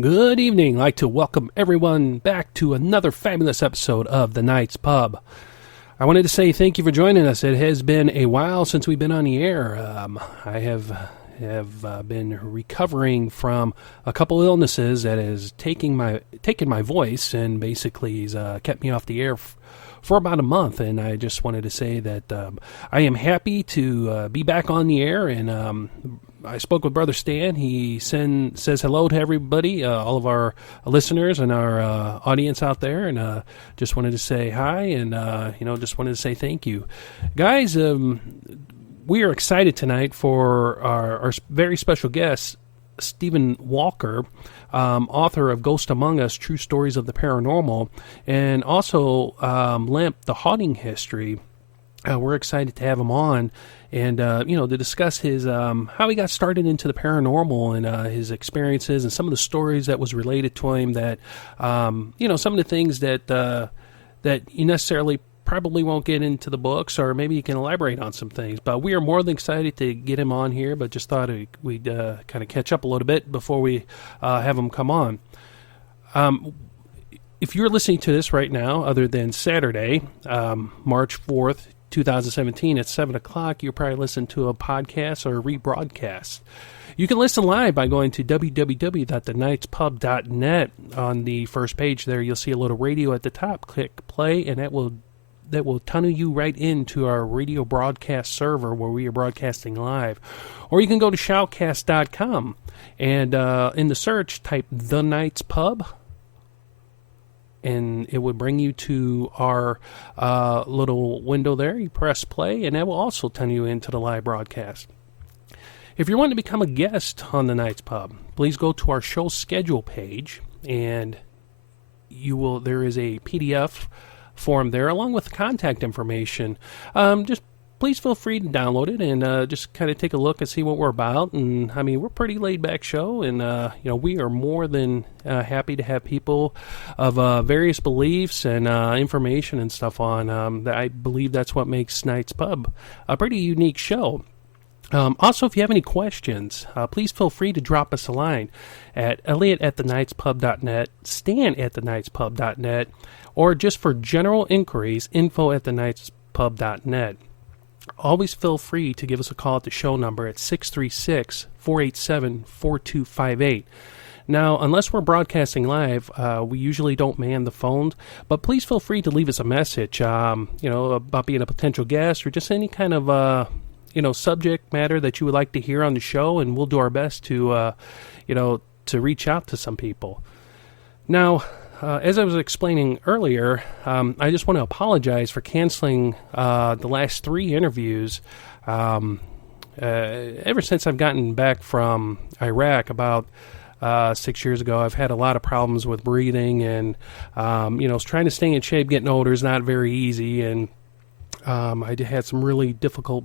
Good evening. I'd like to welcome everyone back to another fabulous episode of The Night's Pub. I wanted to say thank you for joining us. It has been a while since we've been on the air. I have been recovering from a couple illnesses that has taken my voice and basically has kept me off the air for about a month. And I just wanted to say that I am happy to be back on the air, and I spoke with Brother Stan. He says hello to everybody, all of our listeners and our audience out there, and just wanted to say hi, and just wanted to say thank you. Guys, we are excited tonight for our very special guest, Stephen Walker, author of Ghost Among Us, True Stories of the Paranormal, and also Lemp, The Haunting History. We're excited to have him on and, to discuss his how he got started into the paranormal and his experiences and some of the stories that was related to him that, some of the things that you necessarily probably won't get into the books, or maybe you can elaborate on some things. But we are more than excited to get him on here, but just thought we'd kind of catch up a little bit before we have him come on. If you're listening to this right now, other than Saturday, March 4th, 2017 at 7 o'clock, you'll probably listen to a podcast or a rebroadcast. You can listen live by going to www.thenightspub.net. On the first page there, you'll see a little radio at the top. Click play, and that will tunnel you right into our radio broadcast server where we are broadcasting live. Or you can go to shoutcast.com, and in the search, type The Night's Pub, and it would bring you to our little window there. You press play, and that will also tunnel you into the live broadcast. If you're wanting to become a guest on the Night's Pub, please go to our show schedule page, and there is a PDF form there along with contact information. Just please feel free to download it and just kind of take a look and see what we're about. And I mean, we're a pretty laid back show, and we are more than happy to have people of various beliefs and information and stuff on. I believe that's what makes Night's Pub a pretty unique show. Also, if you have any questions, please feel free to drop us a line at elliot@thenightspub.net, stan@thenightspub.net, or just for general inquiries, info@thenightspub.net. Always feel free to give us a call at the show number at 636-487-4258. Now, unless we're broadcasting live, we usually don't man the phones, but please feel free to leave us a message, about being a potential guest or just any kind of subject matter that you would like to hear on the show, and we'll do our best to reach out to some people. Now, as I was explaining earlier, I just want to apologize for canceling the last 3 interviews. Ever since I've gotten back from Iraq about 6 years ago, I've had a lot of problems with breathing, and trying to stay in shape, getting older is not very easy, and I had some really difficult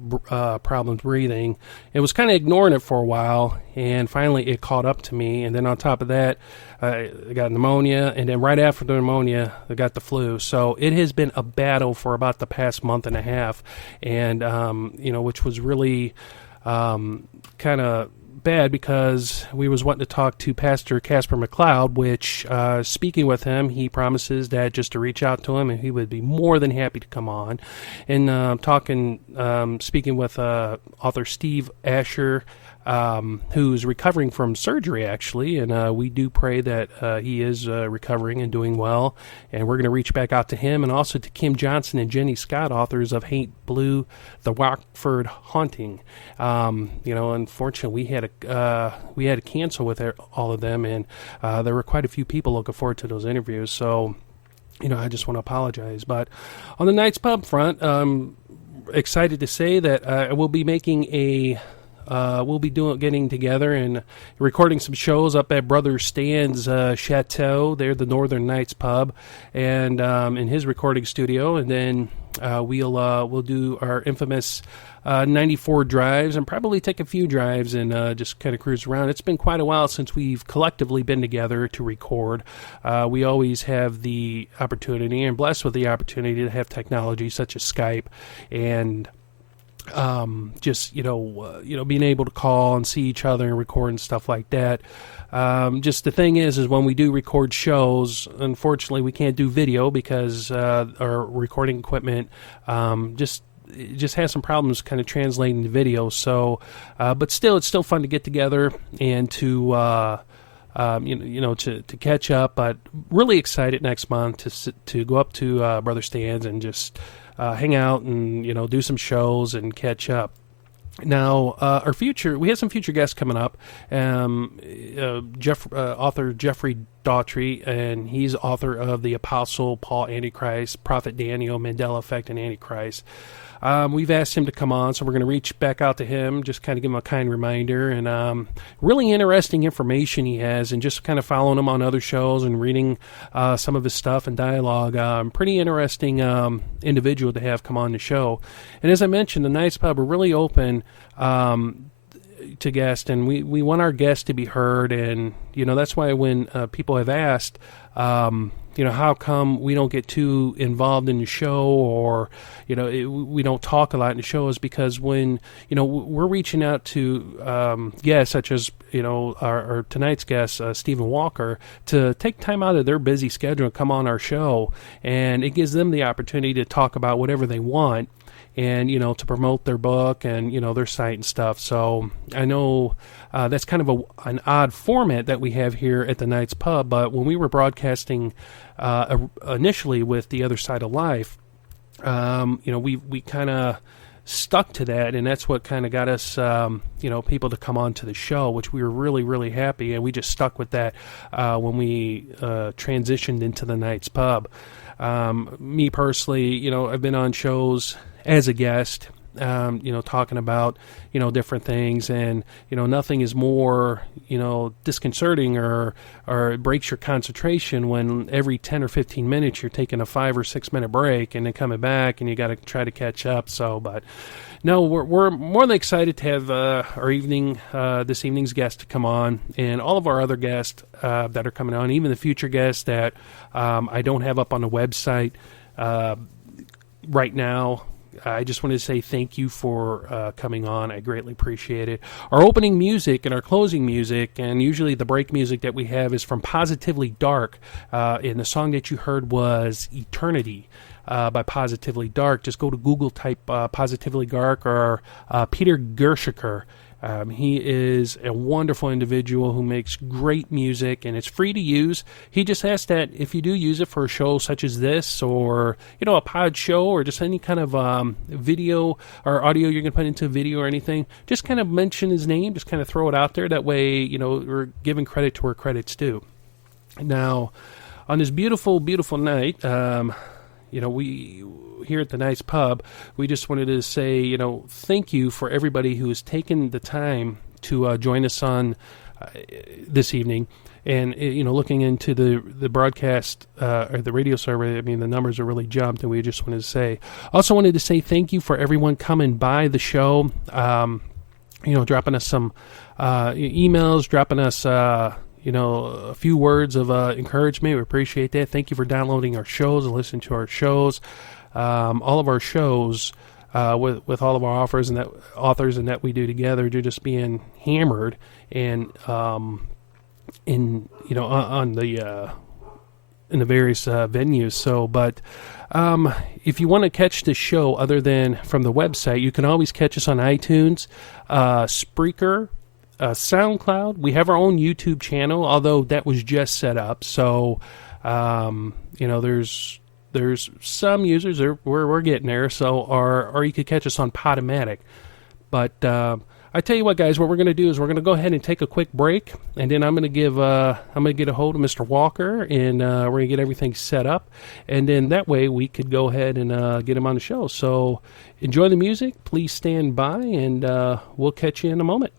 problems breathing. It was kind of ignoring it for a while, and finally it caught up to me. And then on top of that, I got pneumonia, and then right after the pneumonia, I got the flu. So it has been a battle for about the past month and a half, and which was really kind of bad, because we was wanting to talk to Pastor Casper McLeod, which speaking with him, he promises that just to reach out to him, and he would be more than happy to come on. And speaking with author Steve Asher, who's recovering from surgery, actually, and we do pray that he is recovering and doing well, and we're going to reach back out to him, and also to Kim Johnson and Jenny Scott, authors of Hate Blue, The Rockford Haunting. Unfortunately, we had to cancel with all of them, and there were quite a few people looking forward to those interviews, so I just want to apologize. But on the Night's Pub front, excited to say that we'll be making getting together and recording some shows up at Brother Stan's Chateau. They're the Northern Nights Pub, and in his recording studio. And then we'll do our infamous 94 drives, and probably take a few drives and just kind of cruise around. It's been quite a while since we've collectively been together to record. We always have the opportunity, and blessed with the opportunity, to have technology such as Skype, and being able to call and see each other and record and stuff like that. Just the thing is when we do record shows, unfortunately we can't do video because our recording equipment just has some problems kind of translating the video. So, but still, it's still fun to get together and to to catch up. But really excited next month to go up to Brother Stan's and just hang out and do some shows and catch up. Now, we have some future guests coming up. Author Jeffrey Daughtry, and he's author of The Apostle Paul Antichrist, Prophet Daniel, Mandela Effect, and Antichrist. We've asked him to come on, so we're going to reach back out to him, just kind of give him a kind reminder, and really interesting information he has, and just kind of following him on other shows and reading some of his stuff and dialogue. Pretty interesting individual to have come on the show. And as I mentioned, the Night's Pub are really open to guests, and we want our guests to be heard, and that's why when people have asked, how come we don't get too involved in the show, or we don't talk a lot in the show, is because when we're reaching out to guests such as our tonight's guest, Stephen Walker, to take time out of their busy schedule and come on our show, and it gives them the opportunity to talk about whatever they want. and to promote their book and their site and stuff. So I know that's kind of an odd format that we have here at the Knights Pub, but when we were broadcasting initially with The Other Side of Life, we kind of stuck to that, and that's what kind of got us, people to come on to the show, which we were really, really happy, and we just stuck with that when we transitioned into the Knights Pub. Me personally, I've been on shows as a guest, talking about, different things, and, nothing is more, disconcerting or it breaks your concentration when every 10 or 15 minutes you're taking a 5 or 6 minute break and then coming back and you got to try to catch up. So, but no, we're more than excited to have this evening's guest to come on, and all of our other guests that are coming on, even the future guests that I don't have up on the website right now. I just wanted to say thank you for coming on. I greatly appreciate it. Our opening music and our closing music, and usually the break music that we have, is from Positively Dark. And the song that you heard was Eternity by Positively Dark. Just go to Google, type Positively Dark or Peter Gershiker. He is a wonderful individual who makes great music, and it's free to use. He just asks that if you do use it for a show such as this, or a pod show, or just any kind of video or audio you're going to put into a video or anything, just kind of mention his name, just kind of throw it out there. That way, we're giving credit to where credit's due. Now, on this beautiful, beautiful night, we here at the Knights Pub, we just wanted to say, thank you for everybody who has taken the time to join us on this evening. And, looking into the broadcast or the radio server, the numbers are really jumped, and we just wanted to say. Also wanted to say thank you for everyone coming by the show, dropping us some emails, dropping us a few words of encouragement. We appreciate that. Thank you for downloading our shows and listening to our shows. All of our shows with all of our authors and that we do together, they're just being hammered and in the various venues. So, but if you want to catch the show other than from the website, you can always catch us on iTunes, Spreaker, SoundCloud. We have our own YouTube channel, although that was just set up. So, there's some users we're getting there. So, or you could catch us on Podomatic. But I tell you what, guys, what we're going to do is we're going to go ahead and take a quick break, and then I'm going to get a hold of Mr. Walker, and we're going to get everything set up, and then that way we could go ahead and get him on the show. So, enjoy the music. Please stand by, and we'll catch you in a moment.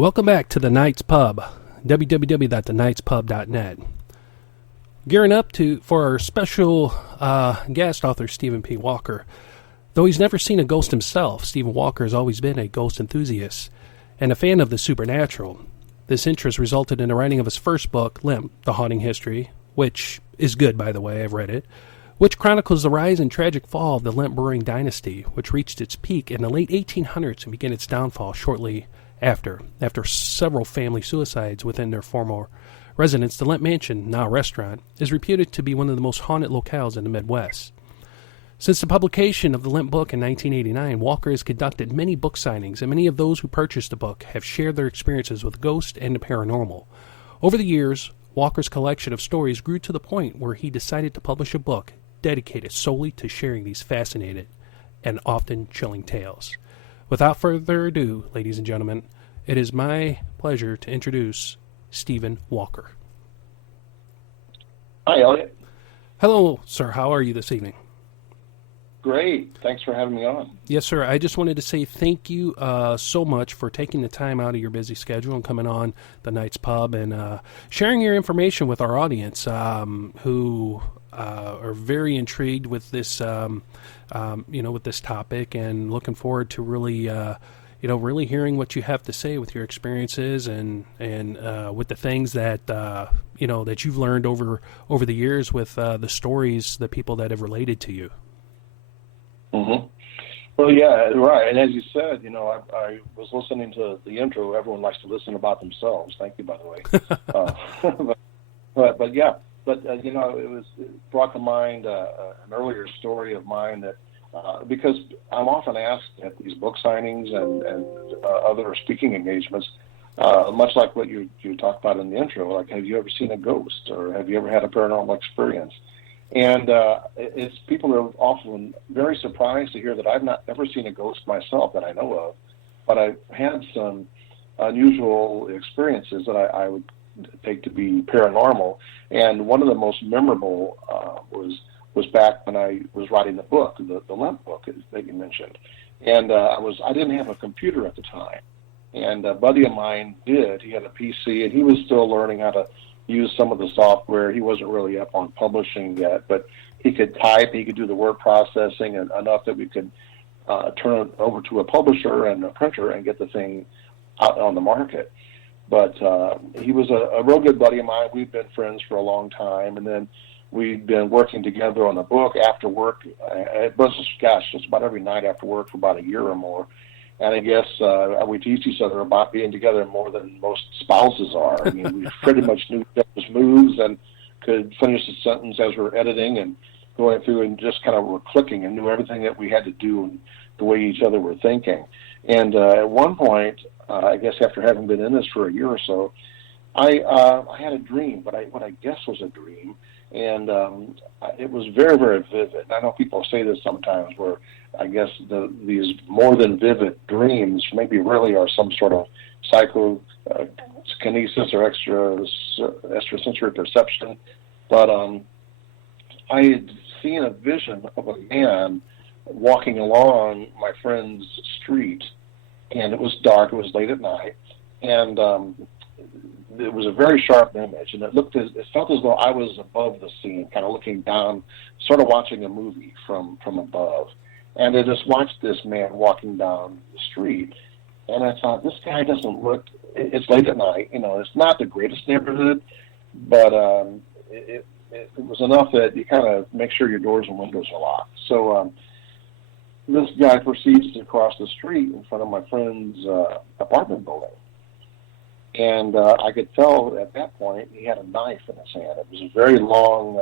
Welcome back to the Night's Pub, www.thenightspub.net. Gearing up for our special guest author, Stephen P. Walker. Though he's never seen a ghost himself, Stephen Walker has always been a ghost enthusiast and a fan of the supernatural. This interest resulted in the writing of his first book, Lemp, The Haunting History, which is good, by the way, I've read it, which chronicles the rise and tragic fall of the Lemp brewing dynasty, which reached its peak in the late 1800s and began its downfall shortly after several family suicides within their former residence. The Lemp Mansion, now a restaurant, is reputed to be one of the most haunted locales in the Midwest. Since the publication of the Lemp book in 1989, Walker has conducted many book signings, and many of those who purchased the book have shared their experiences with ghosts and the paranormal. Over the years, Walker's collection of stories grew to the point where he decided to publish a book dedicated solely to sharing these fascinating and often chilling tales. Without further ado, ladies and gentlemen, it is my pleasure to introduce Stephen Walker. Hi, Elliot. Hello, sir. How are you this evening? Great. Thanks for having me on. Yes, sir. I just wanted to say thank you so much for taking the time out of your busy schedule and coming on the Night's Pub and sharing your information with our audience who are very intrigued with this, with this topic, and looking forward to really, really hearing what you have to say with your experiences and with the things that that you've learned over the years with the stories, the people that have related to you. Mm-hmm. Well, yeah, right. And as you said, I was listening to the intro. Everyone likes to listen about themselves. Thank you, by the way. But yeah. But, it brought to mind an earlier story of mine that, because I'm often asked at these book signings and other speaking engagements, much like what you talked about in the intro, like, have you ever seen a ghost, or have you ever had a paranormal experience? And it's people are often very surprised to hear that I've never seen a ghost myself that I know of, but I've had some unusual experiences that I would take to be paranormal. And one of the most memorable was back when I was writing the book, the Lemp book that you mentioned. And I didn't have a computer at the time, and a buddy of mine did. He had a PC, and he was still learning how to use some of the software. He wasn't really up on publishing yet, but he could type, he could do the word processing, and enough that we could turn it over to a publisher and a printer and get the thing out on the market. But he was a real good buddy of mine. We've been friends for a long time, and then we'd been working together on the book after work. It was, just about every night after work for about a year or more. And I guess we teased each other about being together more than most spouses are. I mean, we pretty much knew each other's moves and could finish the sentence as we're editing and going through, and just kind of were clicking and knew everything that we had to do and the way each other were thinking. And at one point, I guess after having been in this for a year or so, I had a dream, but what I guess was a dream, and it was very, very vivid. And I know people say this sometimes, where I guess these more than vivid dreams maybe really are some sort of psychokinesis or extrasensory perception. But I had seen a vision of a man walking along my friend's street, and it was dark. It was late at night, and it was a very sharp image, and it felt as though I was above the scene, kind of looking down, sort of watching a movie from above. And I just watched this man walking down the street, and I thought, this guy doesn't look. It's late at night, it's not the greatest neighborhood, but it was enough that you kind of make sure your doors and windows are locked. So this guy proceeds to cross the street in front of my friend's apartment building. And I could tell at that point he had a knife in his hand. It was a very long,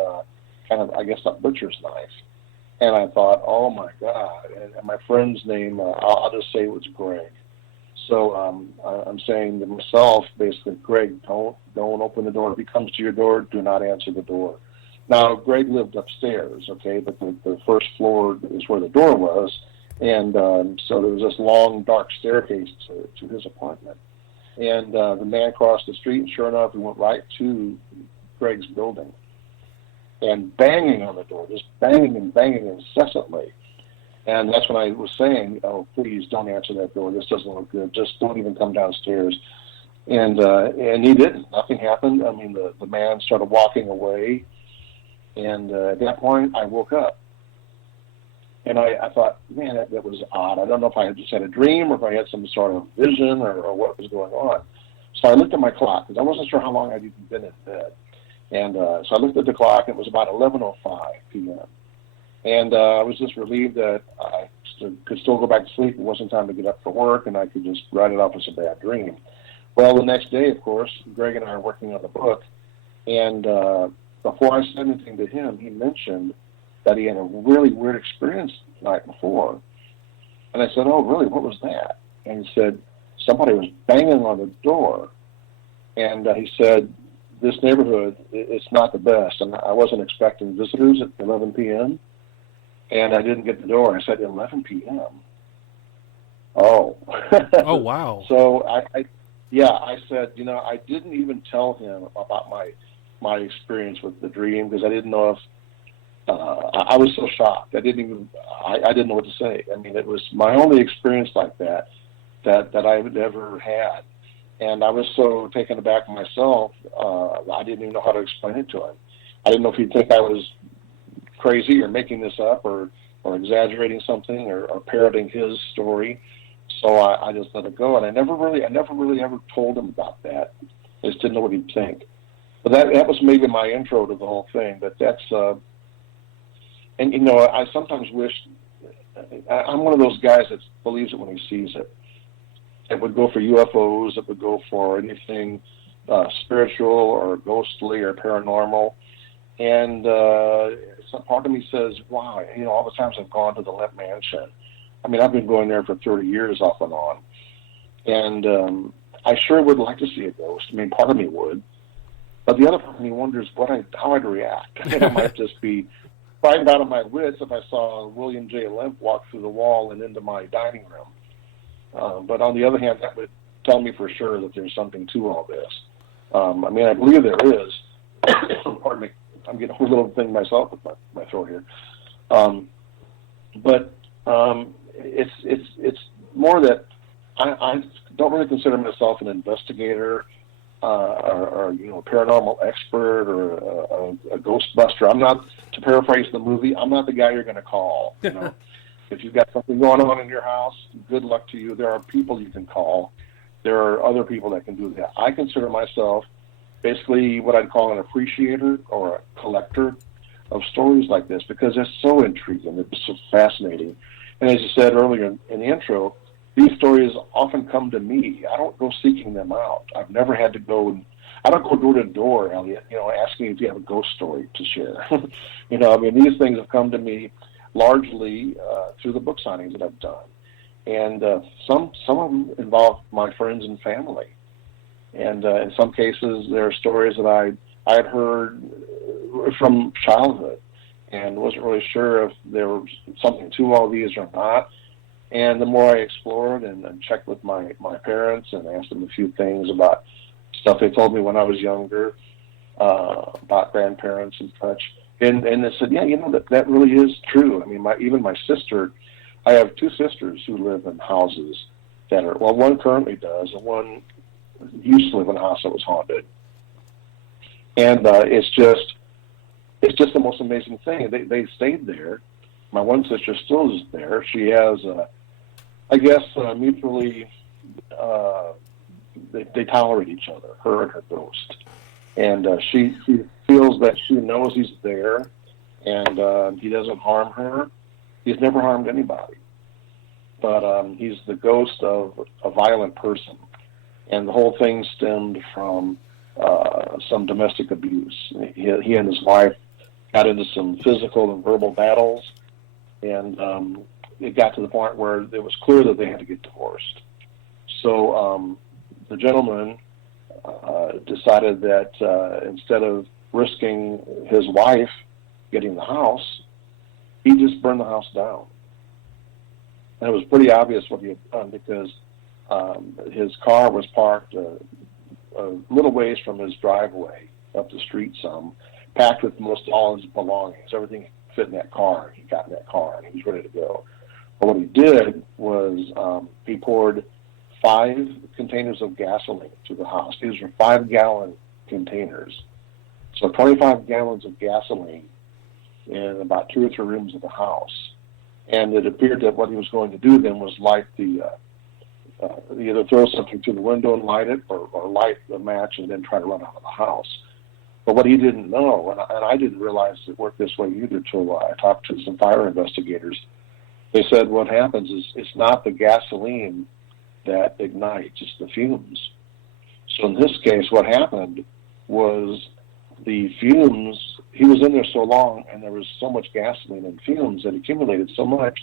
kind of, I guess, a butcher's knife. And I thought, oh, my God. And my friend's name, I'll just say it was Greg. So I'm saying to myself, basically, Greg, don't open the door. If he comes to your door, do not answer the door. Now, Greg lived upstairs, okay, but the first floor is where the door was. And so there was this long, dark staircase to his apartment. And the man crossed the street, and sure enough, he went right to Greg's building. And banging on the door, just banging and banging incessantly. And that's when I was saying, oh, please don't answer that door. This doesn't look good. Just don't even come downstairs. And he didn't. Nothing happened. I mean, the man started walking away, and at that point, I woke up. And I thought, man, that was odd. I don't know if I had just had a dream or if I had some sort of vision or what was going on. So I looked at my clock because I wasn't sure how long I'd even been in bed. And so I looked at the clock, and it was about 11:05 p.m. And I was just relieved that I could still go back to sleep. It wasn't time to get up for work, and I could just write it off as a bad dream. Well, the next day, of course, Greg and I are working on the book, and before I said anything to him, he mentioned that he had a really weird experience the night before. And I said, oh, really, what was that? And he said, somebody was banging on the door. And he said, this neighborhood, it's not the best. And I wasn't expecting visitors at 11 p.m., and I didn't get the door. I said, 11 p.m.? Oh. Oh, wow. So I said, I didn't even tell him about my experience with the dream because I didn't know if I was so shocked. I didn't know what to say. I mean, it was my only experience like that I had ever had. And I was so taken aback myself, I didn't even know how to explain it to him. I didn't know if he'd think I was crazy or making this up or exaggerating something or parroting his story. So I just let it go. And I never really ever told him about that. I just didn't know what he'd think. But that was maybe my intro to the whole thing. But that's, and I sometimes wish, I'm one of those guys that believes it when he sees it. It would go for UFOs. It would go for anything spiritual or ghostly or paranormal. And some part of me says, wow, all the times I've gone to the Lemp Mansion. I mean, I've been going there for 30 years off and on. And I sure would like to see a ghost. I mean, part of me would. But the other part of me wonders how I'd react. I might just be frightened out of my wits if I saw William J. Lemp walk through the wall and into my dining room. But on the other hand, that would tell me for sure that there's something to all this. I mean, I believe there is. Pardon me. I'm getting a little thing myself with my throat here. But it's more that I don't really consider myself an investigator or a paranormal expert or a ghostbuster. I'm not, to paraphrase the movie, I'm not the guy you're going to call. If you've got something going on in your house, good luck to you. There are people you can call. There are other people that can do that. I consider myself basically what I'd call an appreciator or a collector of stories like this because it's so intriguing. It's so fascinating. And as you said earlier in the intro, these stories often come to me. I don't go seeking them out. I've never had to go I don't go door to door, Elliot, asking if you have a ghost story to share. These things have come to me largely through the book signings that I've done. And some of them involve my friends and family. And in some cases, there are stories that I had heard from childhood and wasn't really sure if there was something to all these or not. And the more I explored and checked with my parents and asked them a few things about stuff they told me when I was younger, about grandparents and such, and they said, yeah, that really is true. I mean, even my sister, I have two sisters who live in houses that are, well, one currently does, and one used to live in a house that was haunted. And it's just the most amazing thing. They stayed there. My one sister still is there. She has, mutually, they tolerate each other, her and her ghost. And she feels that she knows he's there, and he doesn't harm her. He's never harmed anybody. But he's the ghost of a violent person. And the whole thing stemmed from some domestic abuse. He and his wife got into some physical and verbal battles, and it got to the point where it was clear that they had to get divorced. So the gentleman decided that instead of risking his wife getting the house, he just burned the house down. And it was pretty obvious what he had done because his car was parked a little ways from his driveway, up the street some, packed with most all his belongings. Everything fit in that car. He got in that car and he was ready to go. But what he did was he poured 5 containers of gasoline to the house. These were 5-gallon containers. So 25 gallons of gasoline in about 2 or 3 rooms of the house. And it appeared that what he was going to do then was light either throw something through the window and light it, or light the match and then try to run out of the house. But what he didn't know, and I didn't realize it worked this way either till I talked to some fire investigators, they said what happens is it's not the gasoline that ignites, it's the fumes. So in this case, what happened was the fumes, he was in there so long and there was so much gasoline and fumes that accumulated so much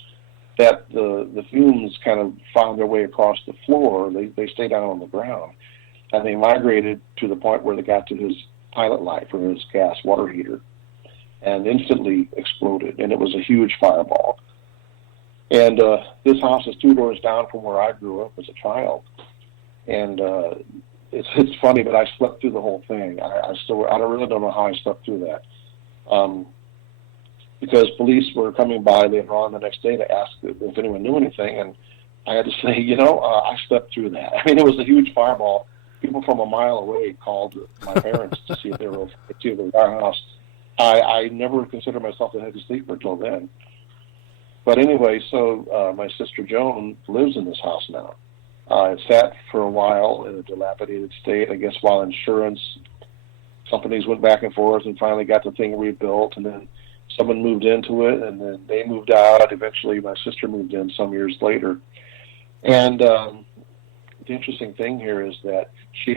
that the fumes kind of found their way across the floor. They stayed down on the ground, and they migrated to the point where they got to his pilot light for his gas water heater and instantly exploded, and it was a huge fireball. And this house is 2 doors down from where I grew up as a child. And it's funny, but I slept through the whole thing. I really don't know how I slept through that. Because police were coming by later on the next day to ask if anyone knew anything, and I had to say, I slept through that. I mean, it was a huge fireball. People from a mile away called my parents to see if they were at our house. I never considered myself a heavy sleeper until then. But anyway, so my sister Joan lives in this house now. It sat for a while in a dilapidated state, I guess, while insurance companies went back and forth and finally got the thing rebuilt, and then someone moved into it, and then they moved out. Eventually, my sister moved in some years later. And the interesting thing here is that she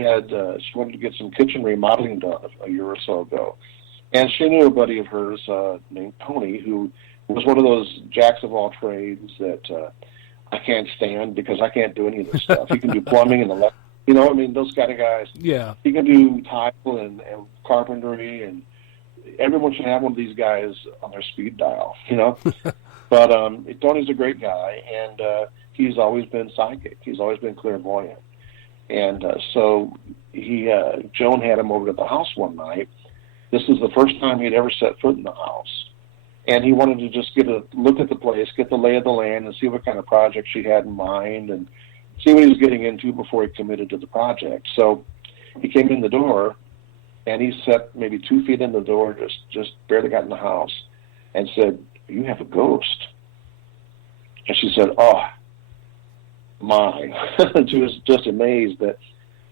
wanted to get some kitchen remodeling done a year or so ago. And she knew a buddy of hers named Tony, who was one of those jacks of all trades that I can't stand because I can't do any of this stuff. He can do plumbing and electric, those kind of guys. Yeah. He can do tile and carpentry, and everyone should have one of these guys on their speed dial, But Tony's a great guy, and he's always been psychic. He's always been clairvoyant. And so Joan had him over to the house one night. This is the first time he'd ever set foot in the house. And he wanted to just get a look at the place, get the lay of the land, and see what kind of project she had in mind, and see what he was getting into before he committed to the project. So he came in the door, and he set maybe 2 feet in the door, just barely got in the house, and said, "You have a ghost." And she said, "Oh, my." She was just amazed that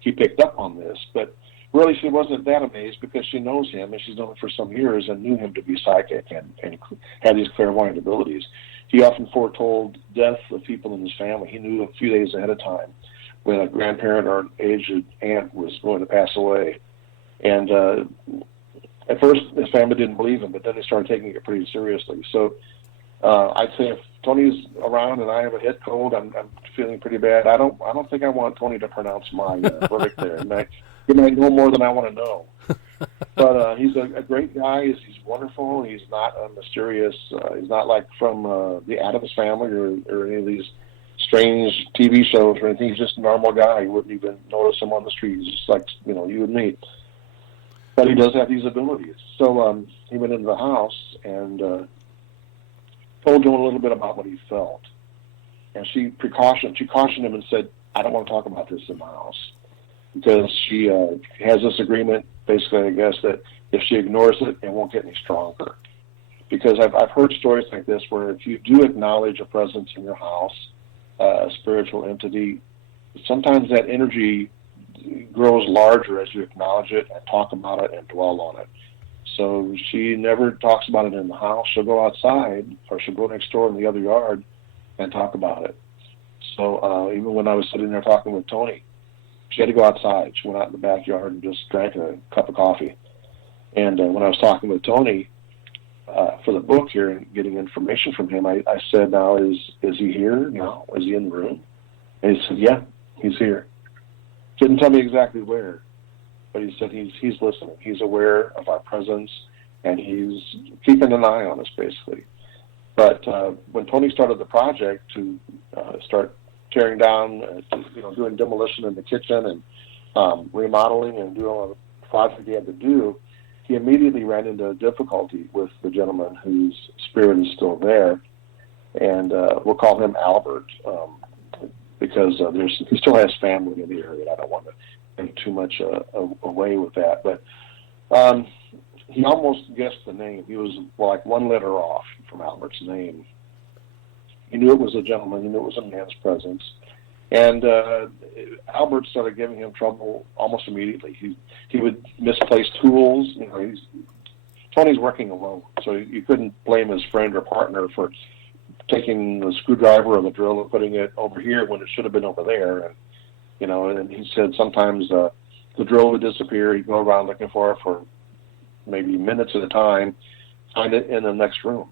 he picked up on this. But really, she wasn't that amazed because she knows him, and she's known him for some years and knew him to be psychic and had these clairvoyant abilities. He often foretold death of people in his family. He knew a few days ahead of time when a grandparent or an aged aunt was going to pass away. And at first, his family didn't believe him, but then they started taking it pretty seriously. So I'd say if Tony's around and I have a head cold, I'm feeling pretty bad. I don't think I want Tony to pronounce my verdict there. He might know more than I want to know. But he's a great guy. He's wonderful. He's not mysterious. He's not like from the Addams Family or any of these strange TV shows or anything. He's just a normal guy. You wouldn't even notice him on the street. He's just like you and me. But he does have these abilities. So he went into the house and told Joan a little bit about what he felt. And she cautioned him and said, "I don't want to talk about this in my house." Because she has this agreement, basically, I guess, that if she ignores it, it won't get any stronger. Because I've heard stories like this where if you do acknowledge a presence in your house, a spiritual entity, sometimes that energy grows larger as you acknowledge it and talk about it and dwell on it. So she never talks about it in the house. She'll go outside, or she'll go next door in the other yard and talk about it. So even when I was sitting there talking with Tony, she had to go outside. She went out in the backyard and just drank a cup of coffee. And when I was talking with Tony for the book here and getting information from him, I said, "Now, is he here now? Is he in the room?" And he said, "Yeah, he's here." Didn't tell me exactly where, but he said he's listening. He's aware of our presence, and he's keeping an eye on us, basically. But when Tony started the project to start tearing down, doing demolition in the kitchen and remodeling and doing all the project he had to do, he immediately ran into difficulty with the gentleman whose spirit is still there. And we'll call him Albert. because he still has family in the area. I don't want to give too much away with that, but he almost guessed the name. He was like one letter off from Albert's name. He knew it was a gentleman. He knew it was a man's presence. And Albert started giving him trouble almost immediately. He would misplace tools. Tony's working alone, so you couldn't blame his friend or partner for taking the screwdriver or the drill and putting it over here when it should have been over there. And he said sometimes the drill would disappear. He'd go around looking for it for maybe minutes at a time, find it in the next room,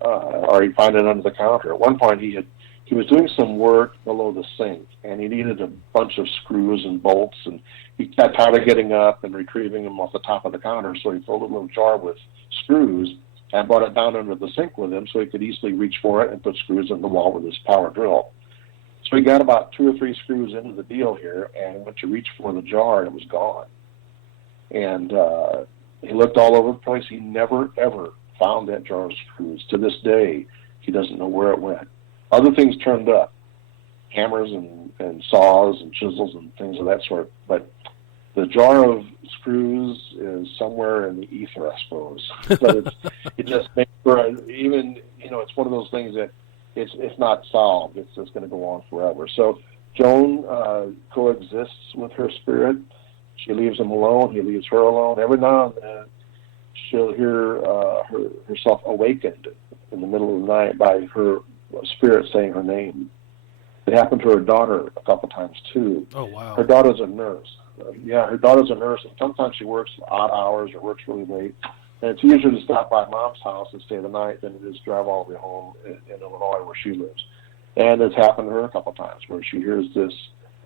or he'd find it under the counter. At one point, he was doing some work below the sink, and he needed a bunch of screws and bolts, and he got tired of getting up and retrieving them off the top of the counter, so he filled a little jar with screws and brought it down under the sink with him so he could easily reach for it and put screws in the wall with his power drill. So he got about 2 or 3 screws into the deal here and went to reach for the jar, and it was gone. And he looked all over the place. He never, ever found that jar of screws. To this day, he doesn't know where it went. Other things turned up, hammers and saws and chisels and things of that sort. But the jar of screws is somewhere in the ether, I suppose. But it just makes for even, it's one of those things that it's not solved. It's just going to go on forever. So Joan coexists with her spirit. She leaves him alone. He leaves her alone. Every now and then, she'll hear herself awakened in the middle of the night by her spirit saying her name. It happened to her daughter a couple times, too. Oh, wow. Her daughter's a nurse. Her daughter's a nurse, and sometimes she works odd hours or works really late. And it's easier to stop by Mom's house and stay the night than it is to drive all the way home in Illinois where she lives. And it's happened to her a couple times where she hears this.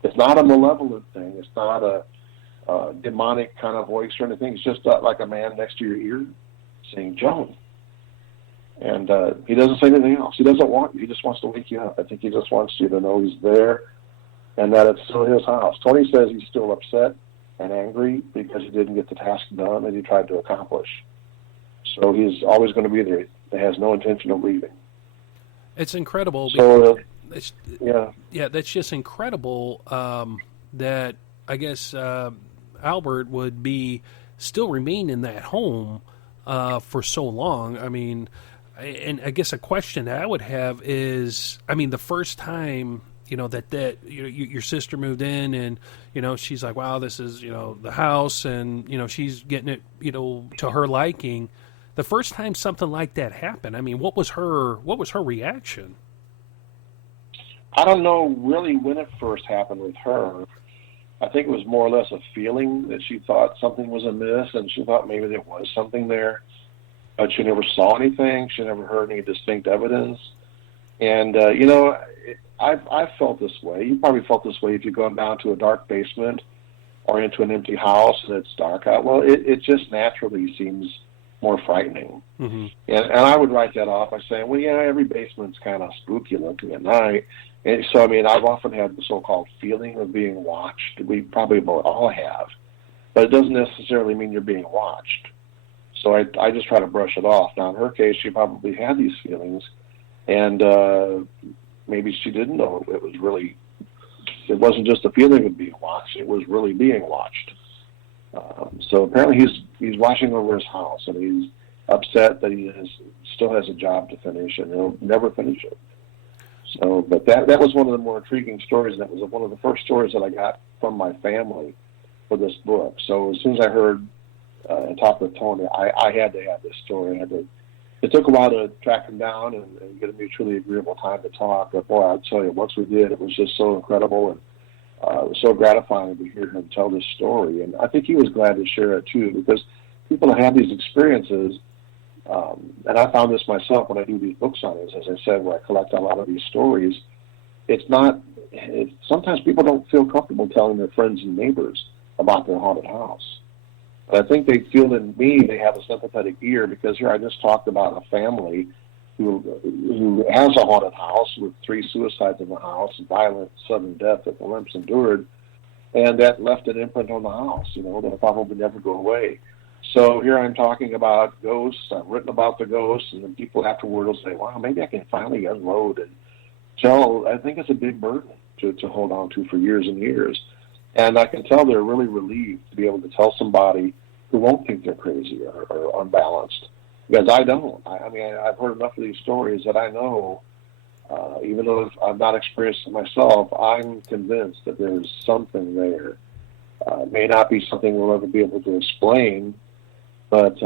It's not a malevolent thing. It's not a demonic kind of voice or anything. It's just like a man next to your ear saying, Joan. And he doesn't say anything else. He doesn't want you. He just wants to wake you up. I think he just wants you to know he's there and that it's still his house. Tony says he's still upset and angry because he didn't get the task done that he tried to accomplish. So he's always going to be there. He has no intention of leaving. It's incredible. So, that's just incredible that I guess Albert would still remain in that home for so long. I mean, and I guess a question that I would have is, I mean, the first time, your sister moved in and, she's like, wow, this is, the house, and, she's getting it, to her liking. The first time something like that happened, I mean, what was her reaction? I don't know really when it first happened with her. I think it was more or less a feeling that she thought something was amiss, and she thought maybe there was something there, but she never saw anything. She never heard any distinct evidence. And, I've felt this way. You probably felt this way if you've gone down to a dark basement or into an empty house and it's dark out. Well, it just naturally seems more frightening. Mm-hmm. And I would write that off by saying, well, every basement's kind of spooky looking at night. And so, I mean, I've often had the so-called feeling of being watched. We probably all have. But it doesn't necessarily mean you're being watched. So I just try to brush it off. Now, in her case, she probably had these feelings, and maybe she didn't know it wasn't just a feeling of being watched. It was really being watched. So apparently he's watching over his house, and he's upset that he still has a job to finish, and he'll never finish it. So, but that was one of the more intriguing stories. That was one of the first stories that I got from my family for this book. So as soon as I heard and talked with Tony, I had to have this story. It took a while to track him down and get a mutually agreeable time to talk. But boy, I'll tell you, once we did, it was just so incredible, and it was so gratifying to hear him tell this story. And I think he was glad to share it too, because people that have these experiences. And I found this myself when I do these book signings, as I said, where I collect a lot of these stories. Sometimes people don't feel comfortable telling their friends and neighbors about their haunted house. But I think they feel in me they have a sympathetic ear, because here I just talked about a family who has a haunted house with 3 suicides in the house, violent sudden death that the Lemps endured, and that left an imprint on the house, that'll probably never go away. So here I'm talking about ghosts. I've written about the ghosts, and then people afterward will say, wow, maybe I can finally unload and tell. I think it's a big burden to hold on to for years and years. And I can tell they're really relieved to be able to tell somebody who won't think they're crazy or unbalanced. Because I don't. I mean, I've heard enough of these stories that I know, even though I've not experienced it myself, I'm convinced that there's something there. It may not be something we'll ever be able to explain, but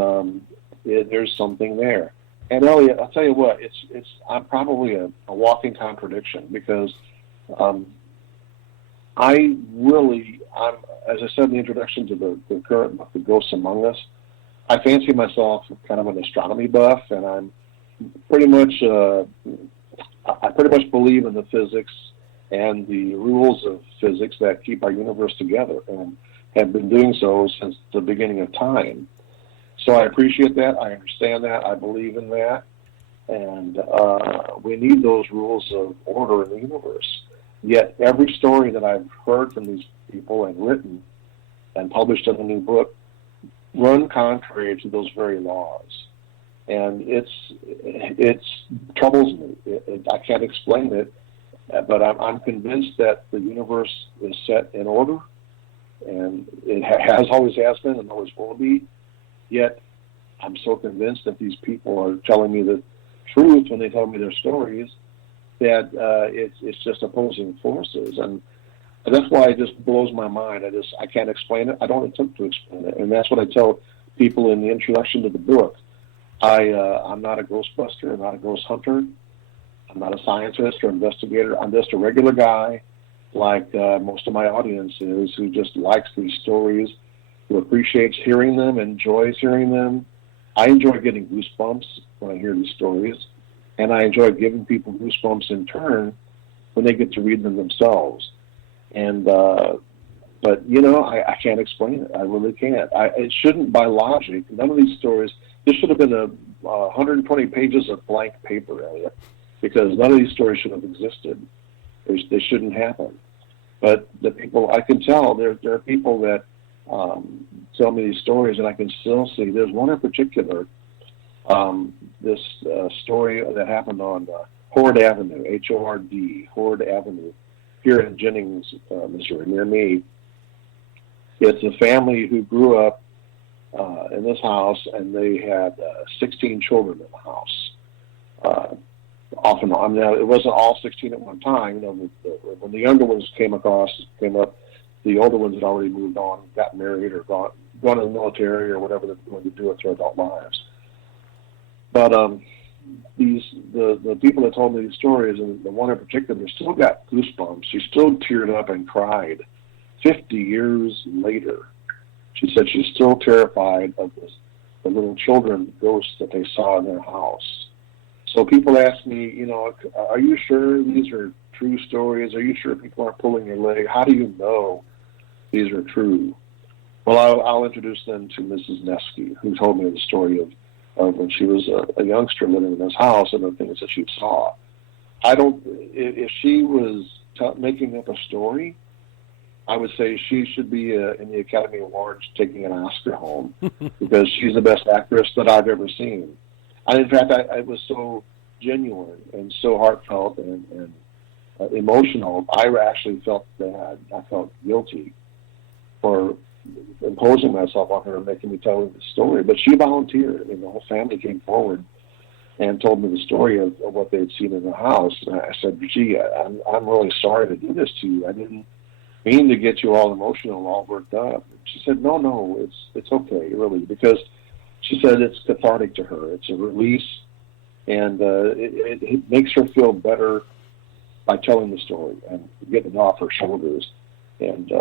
there's something there. And Elliot, I'll tell you what, I'm probably a walking contradiction because as I said in the introduction to the current book, The Ghosts Among Us, I fancy myself kind of an astronomy buff, and I'm pretty much, I pretty much believe in the physics and the rules of physics that keep our universe together, and have been doing so since the beginning of time. So I appreciate that. I understand that. I believe in that. And we need those rules of order in the universe. Yet every story that I've heard from these people and written and published in a new book run contrary to those very laws. And it troubles me. I can't explain it, but I'm convinced that the universe is set in order, and it always has been and always will be. Yet I'm so convinced that these people are telling me the truth when they tell me their stories that it's just opposing forces. And that's why it just blows my mind. I can't explain it. I don't attempt to explain it. And that's what I tell people in the introduction to the book. I'm not a ghostbuster. I'm not a ghost hunter. I'm not a scientist or investigator. I'm just a regular guy like most of my audience is, who just likes these stories, who appreciates hearing them, enjoys hearing them. I enjoy getting goosebumps when I hear these stories, and I enjoy giving people goosebumps in turn when they get to read them themselves. And but I can't explain it. I really can't. It shouldn't, by logic. None of these stories. This should have been 120 pages of blank paper, Elliot, because none of these stories should have existed. They shouldn't happen. But the people, I can tell there are people that tell me these stories, and I can still see. There's one in particular, this story that happened on Horde Avenue, H-O-R-D, Horde Avenue, here in Jennings, Missouri, near me. It's a family who grew up in this house, and they had 16 children in the house. Off and on. Now, it wasn't all 16 at one time. When the younger ones came up, the older ones had already moved on, got married, or gone to the military, or whatever they're going to do with their adult lives. But the people that told me these stories, and the one in particular, still got goosebumps. She still teared up and cried 50 years later. She said she's still terrified of the little children ghosts that they saw in their house. So people ask me, are you sure these are true stories? Are you sure people aren't pulling your leg? How do you know these are true? Well, I'll introduce them to Mrs. Nesky, who told me the story of when she was a youngster living in this house and the things that she saw. If she was making up a story, I would say she should be in the Academy Awards taking an Oscar home because she's the best actress that I've ever seen. And in fact, I was so genuine and so heartfelt and emotional. I actually felt bad. I felt guilty for imposing myself on her and making me tell her the story. But she volunteered. I mean, the whole family came forward and told me the story of what they had seen in the house. And I said, gee, I'm really sorry to do this to you. I didn't mean to get you all emotional, all worked up. She said, no, it's okay, really, because she said it's cathartic to her. It's a release, and it makes her feel better by telling the story and getting it off her shoulders and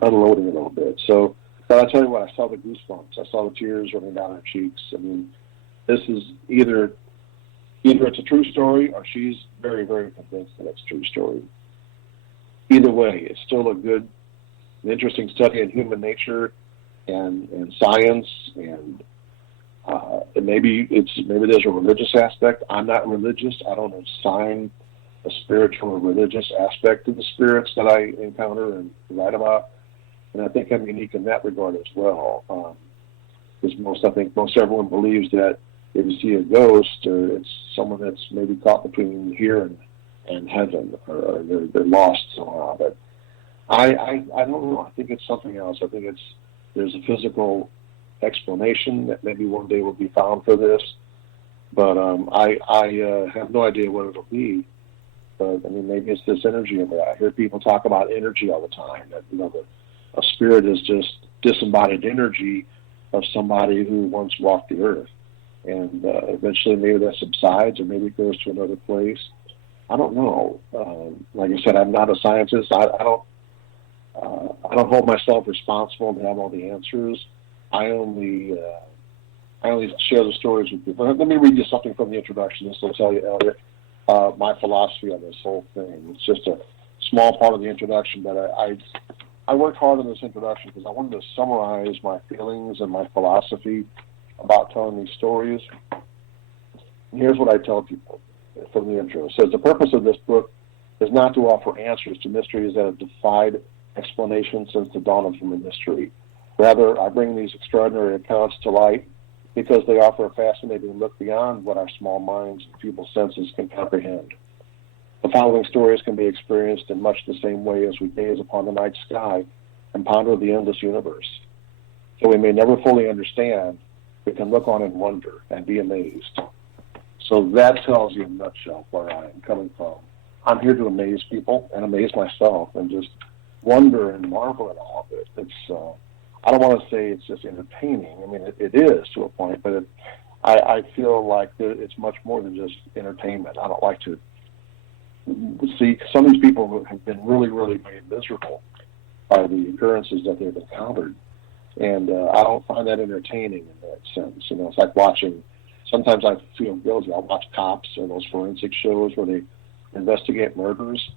unloading it a little bit. So, but I'll tell you what, I saw the goosebumps. I saw the tears running down her cheeks. I mean, this is either it's a true story or she's very, very convinced that it's a true story. Either way, it's still a good, interesting study in human nature and science, and maybe there's a religious aspect. I'm not religious. I don't assign a spiritual or religious aspect to the spirits that I encounter and write about, and I think I'm unique in that regard as well. Because most everyone believes that if you see a ghost, or it's someone that's maybe caught between here and and heaven, or they're lost somehow. But I don't know. I think it's something else. I think there's a physical explanation that maybe one day will be found for this, but I have no idea what it'll be. But I mean, maybe it's this energy in there. I hear people talk about energy all the time. That a spirit is just disembodied energy of somebody who once walked the earth, and eventually maybe that subsides, or maybe it goes to another place. I don't know. Like I said, I'm not a scientist. I don't hold myself responsible to have all the answers. I only share the stories with people. Let me read you something from the introduction. This will tell you, Elliot, my philosophy on this whole thing. It's just a small part of the introduction, but I worked hard on this introduction because I wanted to summarize my feelings and my philosophy about telling these stories. And here's what I tell people from the intro. It says, the purpose of this book is not to offer answers to mysteries that have defied explanation since the dawn of human history. Rather, I bring these extraordinary accounts to light because they offer a fascinating look beyond what our small minds and feeble senses can comprehend. The following stories can be experienced in much the same way as we gaze upon the night sky and ponder the endless universe. Though we may never fully understand, we can look on in wonder and be amazed. So that tells you in a nutshell where I am coming from. I'm here to amaze people and amaze myself and just wonder and marvel at all of it. It's I don't want to say it's just entertaining. I mean, it is to a point, but I feel like it's much more than just entertainment. I don't like to see some of these people have been really, really made miserable by the occurrences that they've encountered, and I don't find that entertaining in that sense. It's like watching. Sometimes I feel guilty. I'll watch cops or those forensic shows where they investigate murders,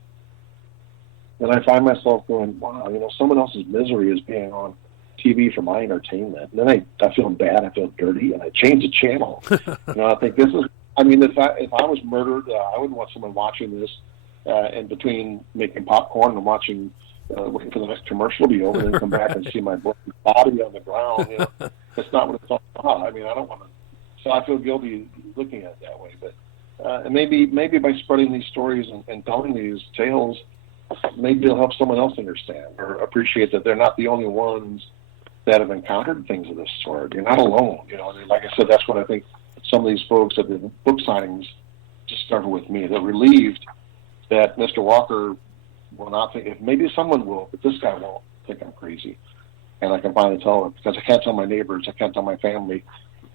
and I find myself going, "Wow, someone else's misery is being on TV for my entertainment." And then I feel bad, I feel dirty, and I change the channel. I think this is. I mean, if I was murdered, I wouldn't want someone watching this in between making popcorn and watching, waiting for the next commercial to be over, and then come back and see my body on the ground. That's not what it's all about. I mean, I don't want to. So I feel guilty looking at it that way. But and maybe by spreading these stories and telling these tales, maybe it'll help someone else understand or appreciate that they're not the only ones that have encountered things of this sort. You're not alone. Like I said, that's what I think some of these folks at the book signings just started with me. They're relieved that Mr. Walker will not think, if maybe someone will, but this guy won't think I'm crazy. And I can finally tell them, because I can't tell my neighbors, I can't tell my family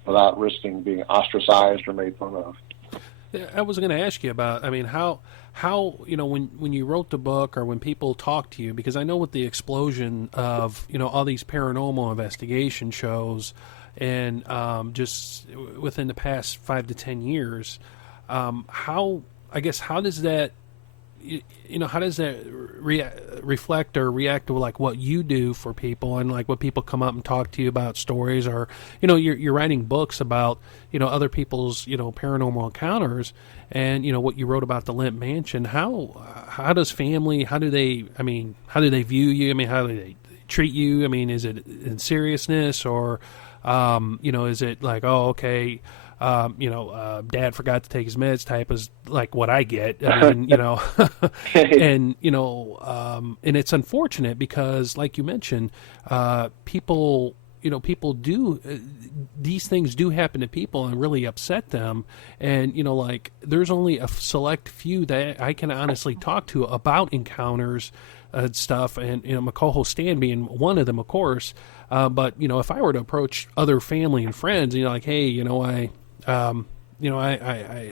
without risking being ostracized or made fun of. Yeah, I was going to ask you about, I mean, how when you wrote the book or when people talk to you, because I know with the explosion of, all these paranormal investigation shows and just within the past 5 to 10 years, how does that, how does that reflect or react to like what you do for people and like when people come up and talk to you about stories or, you're writing books about, other people's, paranormal encounters and, what you wrote about the Lemp Mansion. How does family, how do they view you? I mean, how do they treat you? I mean, is it in seriousness or, is it like, oh, okay, dad forgot to take his meds type is like what I get. I mean, and, and it's unfortunate because like you mentioned, people do, these things do happen to people and really upset them. And, like there's only a select few that I can honestly talk to about encounters and stuff. And, my co-host Stan being one of them, of course. But, if I were to approach other family and friends, like, hey, I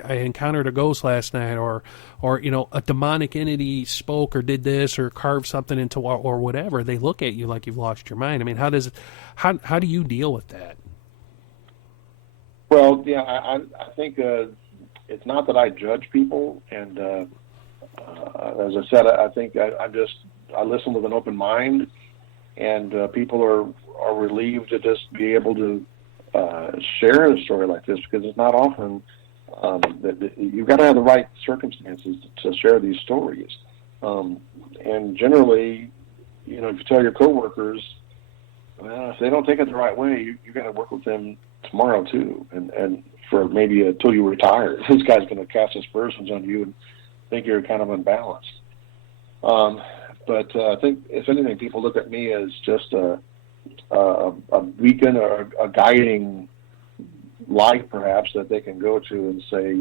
encountered a ghost last night or a demonic entity spoke or did this or carved something into or whatever, they look at you like you've lost your mind. I mean, how do you deal with that? Well, yeah, I think it's not that I judge people, and as I said, I think I listen with an open mind, and people are relieved to just be able to share a story like this because it's not often that you've got to have the right circumstances to share these stories. And generally, if you tell your coworkers, if they don't take it the right way, you got to work with them tomorrow too, and for maybe until you retire. This guy's going to cast aspersions on you think you're kind of unbalanced. But I think, if anything, people look at me as just a beacon or a guiding light, perhaps, that they can go to and say,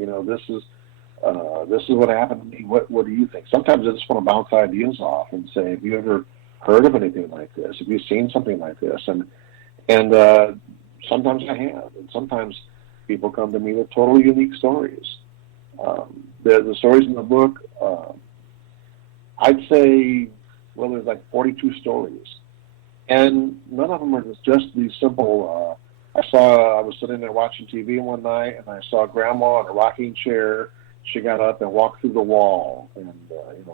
this is what happened to me. What do you think? Sometimes I just want to bounce ideas off and say, have you ever heard of anything like this? Have you seen something like this? And sometimes I have, and sometimes people come to me with totally unique stories. The stories in the book, I'd say, there's like 42 stories, and none of them are just these simple. I was sitting there watching TV one night, and I saw Grandma in a rocking chair. She got up and walked through the wall, and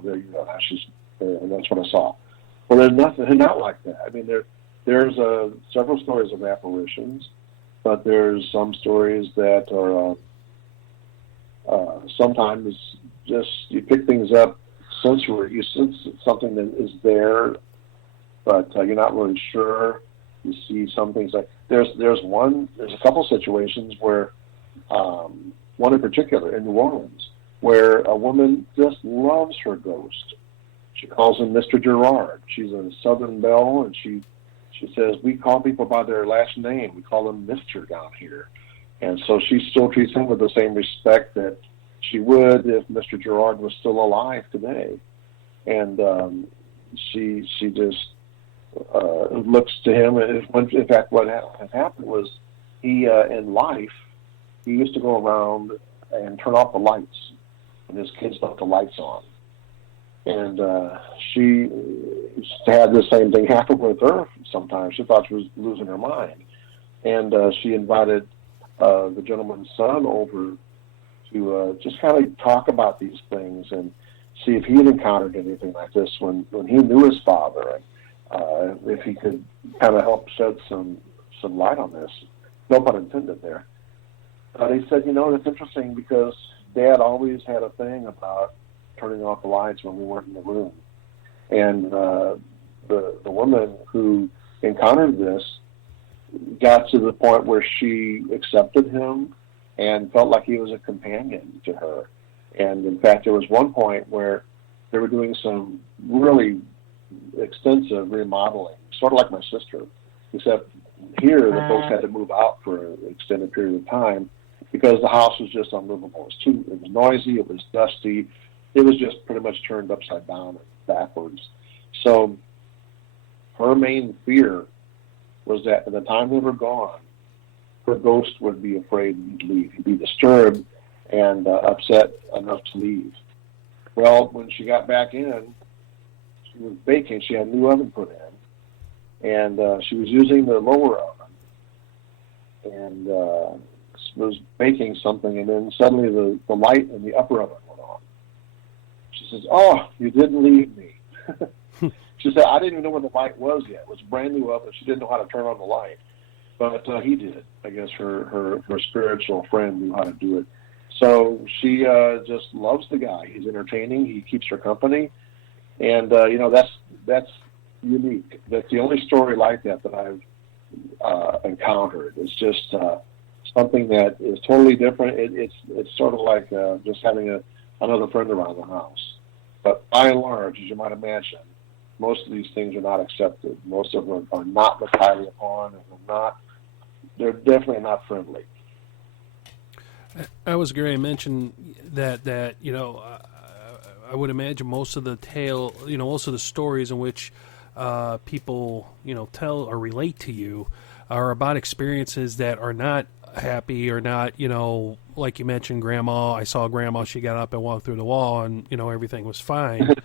there you go. Now she's, and that's what I saw. Well, there's nothing not like that. I mean, there's several stories of apparitions, but there's some stories that are sometimes just you pick things up sensory. You sense something that is there, but you're not really sure. You see some things like there's a couple situations where one in particular in New Orleans where a woman just loves her ghost. She calls him Mr. Gerard. She's a Southern belle, and she says, we call people by their last name. We call them Mr. down here. And so she still treats him with the same respect that she would if Mr. Gerard was still alive today. And she just looks to him. In fact, what had happened was he, in life, he used to go around and turn off the lights, and his kids left the lights on. And she had the same thing happen with her sometimes. She thought she was losing her mind. And she invited the gentleman's son over to just kind of talk about these things and see if he had encountered anything like this when he knew his father, and if he could kind of help shed some light on this. No pun intended there. But he said, it's interesting because Dad always had a thing about turning off the lights when we weren't in the room. And the woman who encountered this got to the point where she accepted him and felt like he was a companion to her. And in fact, there was one point where they were doing some really extensive remodeling, sort of like my sister, except here the folks had to move out for an extended period of time because the house was just unlivable. It was noisy, it was dusty, it was just pretty much turned upside down and backwards. So her main fear was that by the time they were gone, her ghost would be afraid he'd leave. He'd be disturbed and upset enough to leave. Well, when she got back in, she was baking. She had a new oven put in, and she was using the lower oven and was baking something, and then suddenly the light in the upper oven went on. She says, "Oh, you didn't leave me." She said, "I didn't even know where the light was yet. It was a brand new oven. She didn't know how to turn on the light. But he did. I guess her spiritual friend knew how to do it. So she just loves the guy. He's entertaining. He keeps her company. And, that's unique. That's the only story like that I've encountered. It's just something that is totally different. It's sort of like just having another friend around the house. But by and large, as you might imagine, most of these things are not accepted. Most of them are not looked highly upon, and they're definitely not friendly. I was going to mention that I would imagine most of the most of the stories in which people tell or relate to you are about experiences that are not happy or not, like you mentioned, Grandma. I saw Grandma. She got up and walked through the wall, and everything was fine.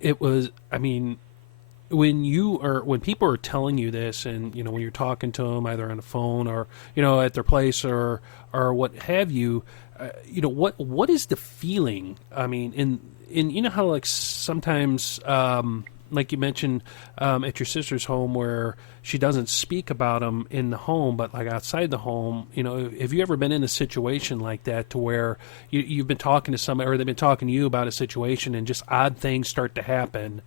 It was. I mean, when people are telling you this, and when you're talking to them either on the phone or at their place or what have you, what is the feeling? I mean, in how like sometimes like you mentioned at your sister's home where she doesn't speak about them in the home, but like outside the home, have you ever been in a situation like that to where you've been talking to somebody or they've been talking to you about a situation and just odd things start to happen,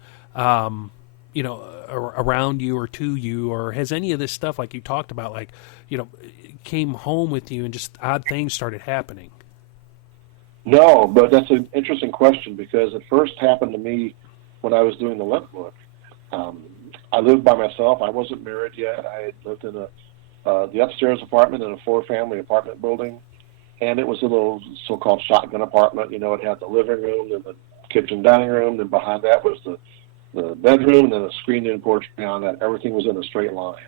around you or to you, or has any of this stuff like you talked about, like, came home with you and just odd things started happening? No, but that's an interesting question because it first happened to me when I was doing the Lemp book. I lived by myself. I wasn't married yet. I had lived in the upstairs apartment in a 4-family apartment building, and it was a little so-called shotgun apartment. You know, it had the living room and the kitchen dining room, and behind that was the bedroom, and then a screened-in porch beyond that. Everything was in a straight line.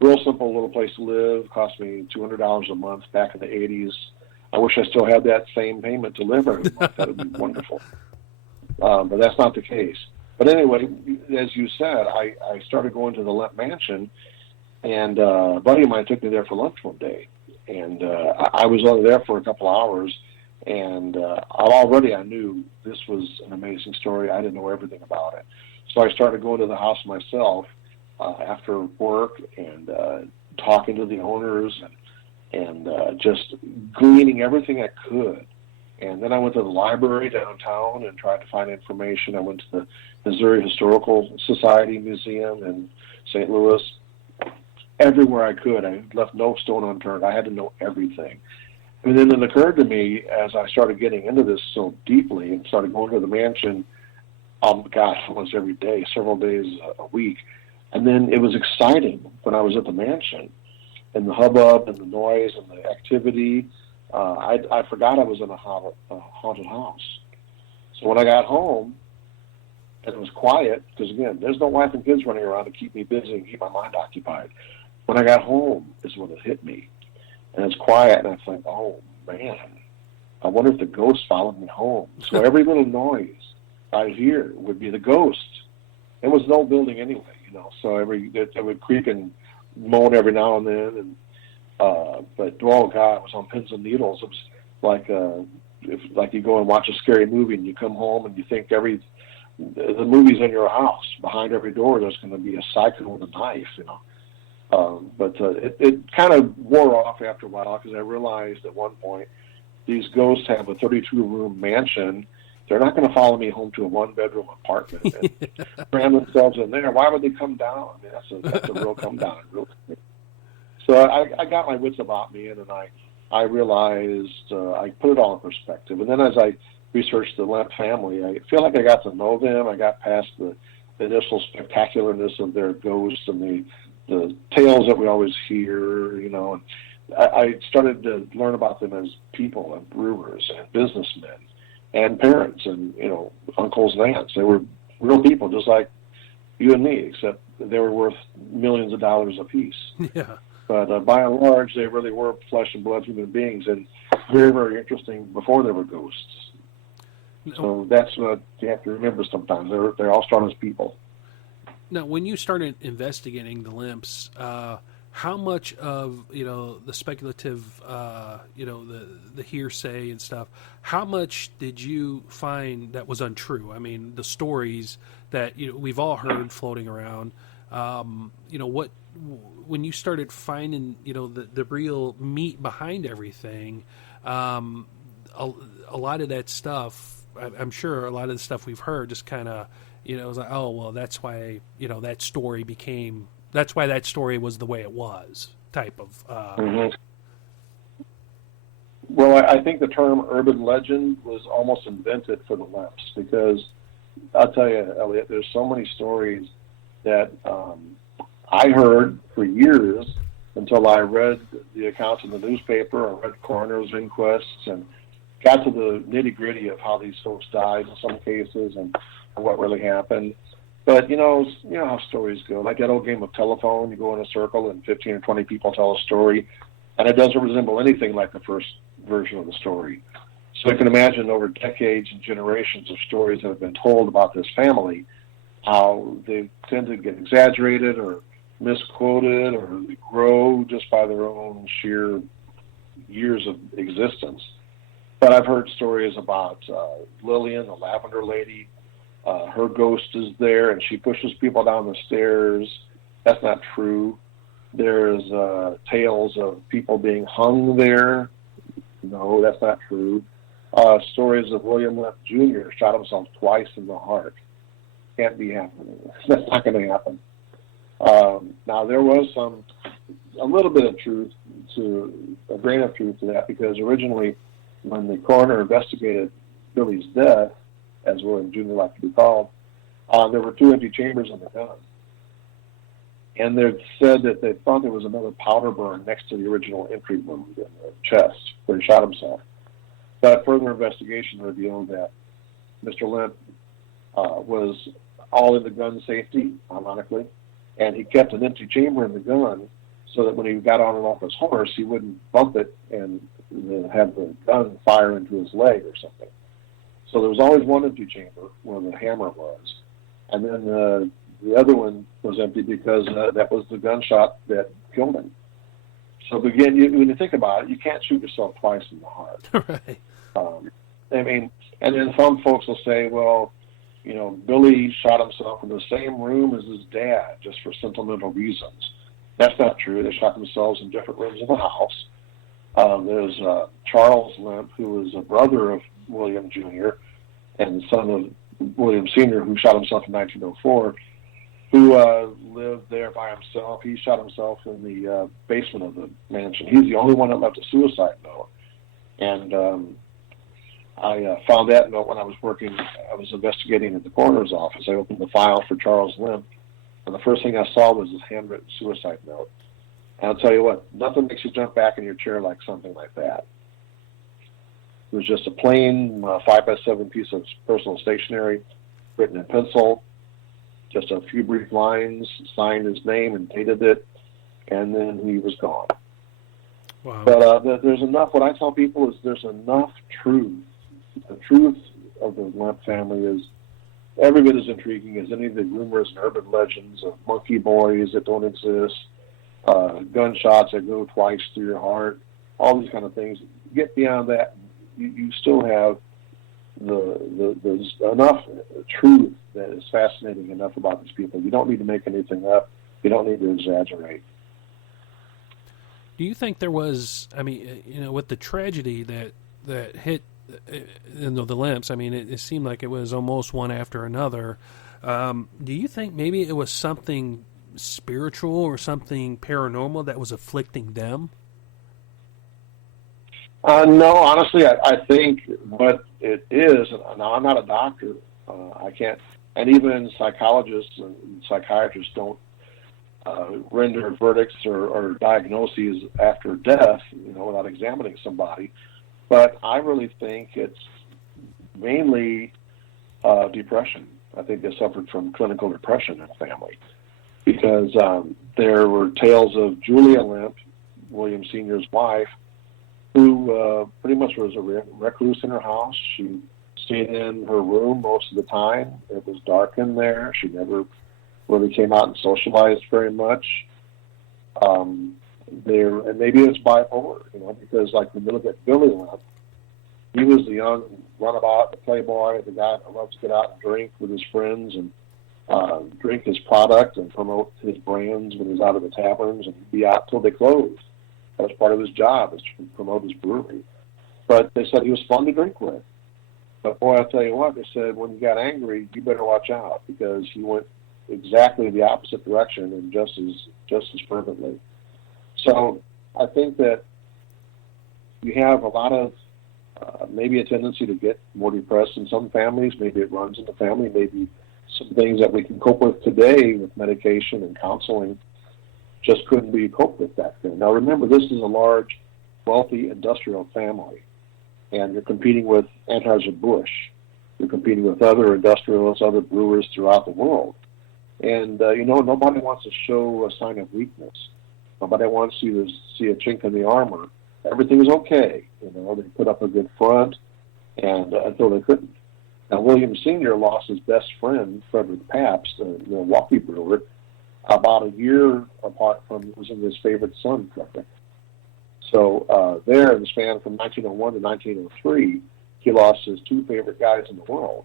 Real simple little place to live. Cost me $200 a month back in the 80s. I wish I still had that same payment to live every month. That would be wonderful. But that's not the case. But anyway, as you said, I started going to the Lemp Mansion, and a buddy of mine took me there for lunch one day. And I was only there for a couple hours, and already I knew this was an amazing story. I didn't know everything about it. So I started going to the house myself after work and talking to the owners and just gleaning everything I could. And then I went to the library downtown and tried to find information. I went to the Missouri Historical Society Museum in St. Louis. Everywhere I could. I left no stone unturned. I had to know everything. And then it occurred to me as I started getting into this so deeply and started going to the mansion, almost every day, several days a week. And then it was exciting when I was at the mansion and the hubbub and the noise and the activity. I forgot I was in a haunted house. So when I got home, and it was quiet, because again, there's no wife and kids running around to keep me busy and keep my mind occupied. When I got home is when it hit me. And it's quiet, and I think, oh, man, I wonder if the ghost followed me home. So every little noise I hear would be the ghost. There was no building anyway, you know, so it would creak and moan every now and then, and but oh God, it was on pins and needles. It was like you go and watch a scary movie and you come home and you think the movie's in your house. Behind every door there's going to be a psycho with a knife, you know. But it kind of wore off after a while because I realized at one point these ghosts have a 32-room mansion. They're not going to follow me home to a 1-bedroom apartment and cram themselves in there. Why would they come down? I mean, that's a real come down. So I got my wits about me, and then I realized I put it all in perspective. And then as I researched the Lemp family, I feel like I got to know them. I got past the initial spectacularness of their ghosts and the tales that we always hear, you know. And I started to learn about them as people and brewers and businessmen and parents and, you know, uncles and aunts. They were real people just like you and me, except they were worth millions of dollars apiece. Yeah. But by and large, they really were flesh and blood human beings, and very, very interesting before they were ghosts. So that's what you have to remember sometimes. They all start as people. Now, when you started investigating the Lemps, how much of, you know, the speculative, you know, the hearsay and stuff, how much did you find that was untrue? I mean, the stories that, you know, we've all heard floating around, you know, when you started finding, you know, the real meat behind everything, a lot of that stuff, I'm sure a lot of the stuff we've heard just kind of, you know, it was like, oh, well, that's why, you know, that's why that story was the way it was, type of. Mm-hmm. Well, I think the term urban legend was almost invented for the Lemps because I'll tell you, Elliot, there's so many stories that I heard for years until I read the accounts in the newspaper or read coroner's inquests and got to the nitty-gritty of how these folks died in some cases and what really happened. But, you know how stories go. Like that old game of telephone, you go in a circle and 15 or 20 people tell a story, and it doesn't resemble anything like the first version of the story. So you can imagine over decades and generations of stories that have been told about this family, how they tend to get exaggerated or misquoted or they grow just by their own sheer years of existence. But I've heard stories about Lillian, the lavender lady. Her ghost is there, and she pushes people down the stairs. That's not true. There's tales of people being hung there. No, that's not true. Stories of William Lemp Jr. shot himself twice in the heart. Can't be happening. That's not going to happen. Now, there was a little bit of truth a grain of truth to that, because originally when the coroner investigated Billy's death, as William Jr. liked to be called, there were 2 empty chambers in the gun. And they said that they thought there was another powder burn next to the original entry wound in the chest where he shot himself. But further investigation revealed that Mr. Lemp was all in the gun safety, ironically, and he kept an empty chamber in the gun so that when he got on and off his horse, he wouldn't bump it and have the gun fire into his leg or something. So there was always one empty chamber where the hammer was. And then the other one was empty because that was the gunshot that killed him. So again, when you think about it, you can't shoot yourself twice in the heart. Right. I mean, and then some folks will say, well, you know, Billy shot himself in the same room as his dad just for sentimental reasons. That's not true. They shot themselves in different rooms of the house. There's Charles Lemp, who was a brother of William Jr. and the son of William Sr., who shot himself in 1904, who lived there by himself. He shot himself in the basement of the mansion. He's the only one that left a suicide note. And I found that note when I was investigating at the coroner's office. I opened the file for Charles Lemp, and the first thing I saw was his handwritten suicide note. And I'll tell you what, nothing makes you jump back in your chair like something like that. It was just a plain 5x7 piece of personal stationery, written in pencil, just a few brief lines, signed his name and dated it, and then he was gone. Wow. But there's enough, what I tell people is there's enough truth. The truth of the Lemp family is every bit as intriguing as any of the rumors and urban legends of monkey boys that don't exist, gunshots that go twice through your heart, all these kind of things. Get beyond that, you still have there's enough truth that is fascinating enough about these people. You don't need to make anything up. You don't need to exaggerate. Do you think there was, I mean, you know, with the tragedy that hit the Lemps, I mean, it seemed like it was almost one after another. Do you think maybe it was something spiritual or something paranormal that was afflicting them? No, honestly, I think what it is, now I'm not a doctor, I can't, and even psychologists and psychiatrists don't render verdicts or diagnoses after death, you know, without examining somebody. But I really think it's mainly depression. I think they suffered from clinical depression in the family because there were tales of Julia Lemp, William Sr.'s wife, who pretty much was a recluse in her house. She stayed in her room most of the time. It was dark in there. She never really came out and socialized very much. And maybe it's bipolar, you know, because like when you look at Billy Lemp, he was the young runabout, the playboy, the guy that loves to get out and drink with his friends and drink his product and promote his brands when he's out of the taverns and be out till they closed. That was part of his job, is to promote his brewery. But they said he was fun to drink with. But boy, I'll tell you what, they said when he got angry, you better watch out because he went exactly the opposite direction and just as fervently. So I think that you have a lot of maybe a tendency to get more depressed in some families. Maybe it runs in the family. Maybe some things that we can cope with today with medication and counseling just couldn't be coped with back then. Now remember, this is a large, wealthy industrial family, and you're competing with Anheuser-Busch. You're competing with other industrialists, other brewers throughout the world. And, you know, nobody wants to show a sign of weakness. Nobody wants you to see a chink in the armor. Everything is okay. You know, they put up a good front and until they couldn't. Now, William Sr. lost his best friend, Frederick Pabst, the Milwaukee brewer, about a year apart from losing his favorite son, Frederick. So there, in the span from 1901 to 1903, he lost his 2 favorite guys in the world.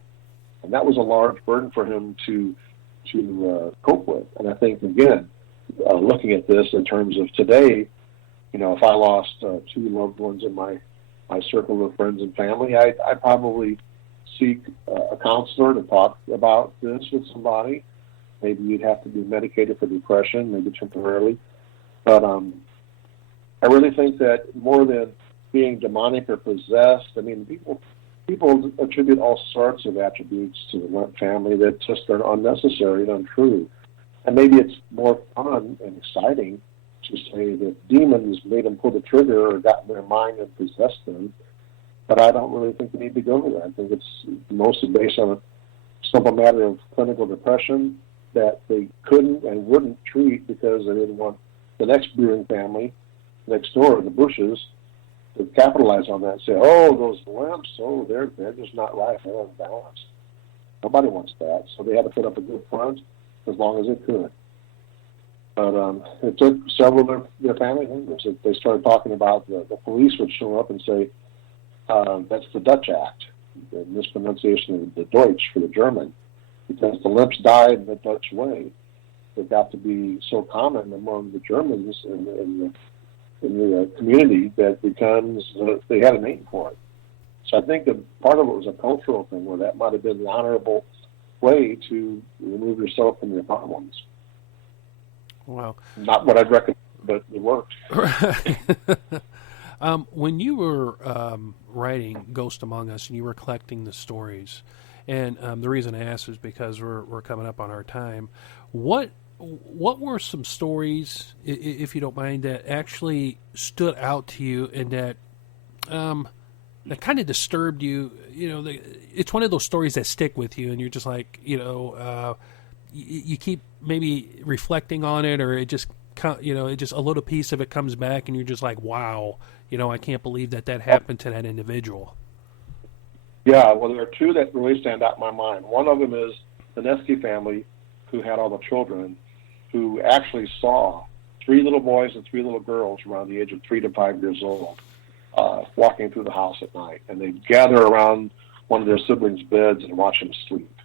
And that was a large burden for him to cope with. And I think, again, looking at this in terms of today, you know, if I lost 2 loved ones in my circle of friends and family, I'd probably seek a counselor to talk about this with somebody. Maybe you'd have to be medicated for depression, maybe temporarily. But I really think that more than being demonic or possessed. I mean, people attribute all sorts of attributes to the Lemp family that just are unnecessary and untrue. And maybe it's more fun and exciting to say that demons made them pull the trigger or got in their mind and possessed them. But I don't really think we need to go there. I think it's mostly based on a simple matter of clinical depression that they couldn't and wouldn't treat because they didn't want the next brewing family next door, the Bushes, to capitalize on that and say, oh, those Lemps, oh, they're just not right, they're unbalanced. Nobody wants that, so they had to put up a good front as long as they could. But it took several of their family members. They started talking about the police would show up and say, that's the Dutch act, the mispronunciation of the Deutsch for the German, because the Lemps died in the Dutch way. It got to be so common among the Germans in the community that becomes they had a name for it. So I think that part of it was a cultural thing where that might have been the honorable way to remove yourself from your problems. Wow. Not what I'd recommend, but it worked. When you were writing Ghost Among Us and you were collecting the stories, and the reason I asked is because we're coming up on our time, what were some stories, if you don't mind, that actually stood out to you and that that kind of disturbed you? You know, it's one of those stories that stick with you, and you're just like, you keep maybe reflecting on it, or it just, it just a little piece of it comes back, and you're just like, wow, I can't believe that happened to that individual. Yeah, well, there are two that really stand out in my mind. One of them is the Dynasty family, who had all the children, who actually saw 3 little boys and 3 little girls around the age of 3 to 5 years old walking through the house at night. And they'd gather around one of their siblings' beds and watch them sleep.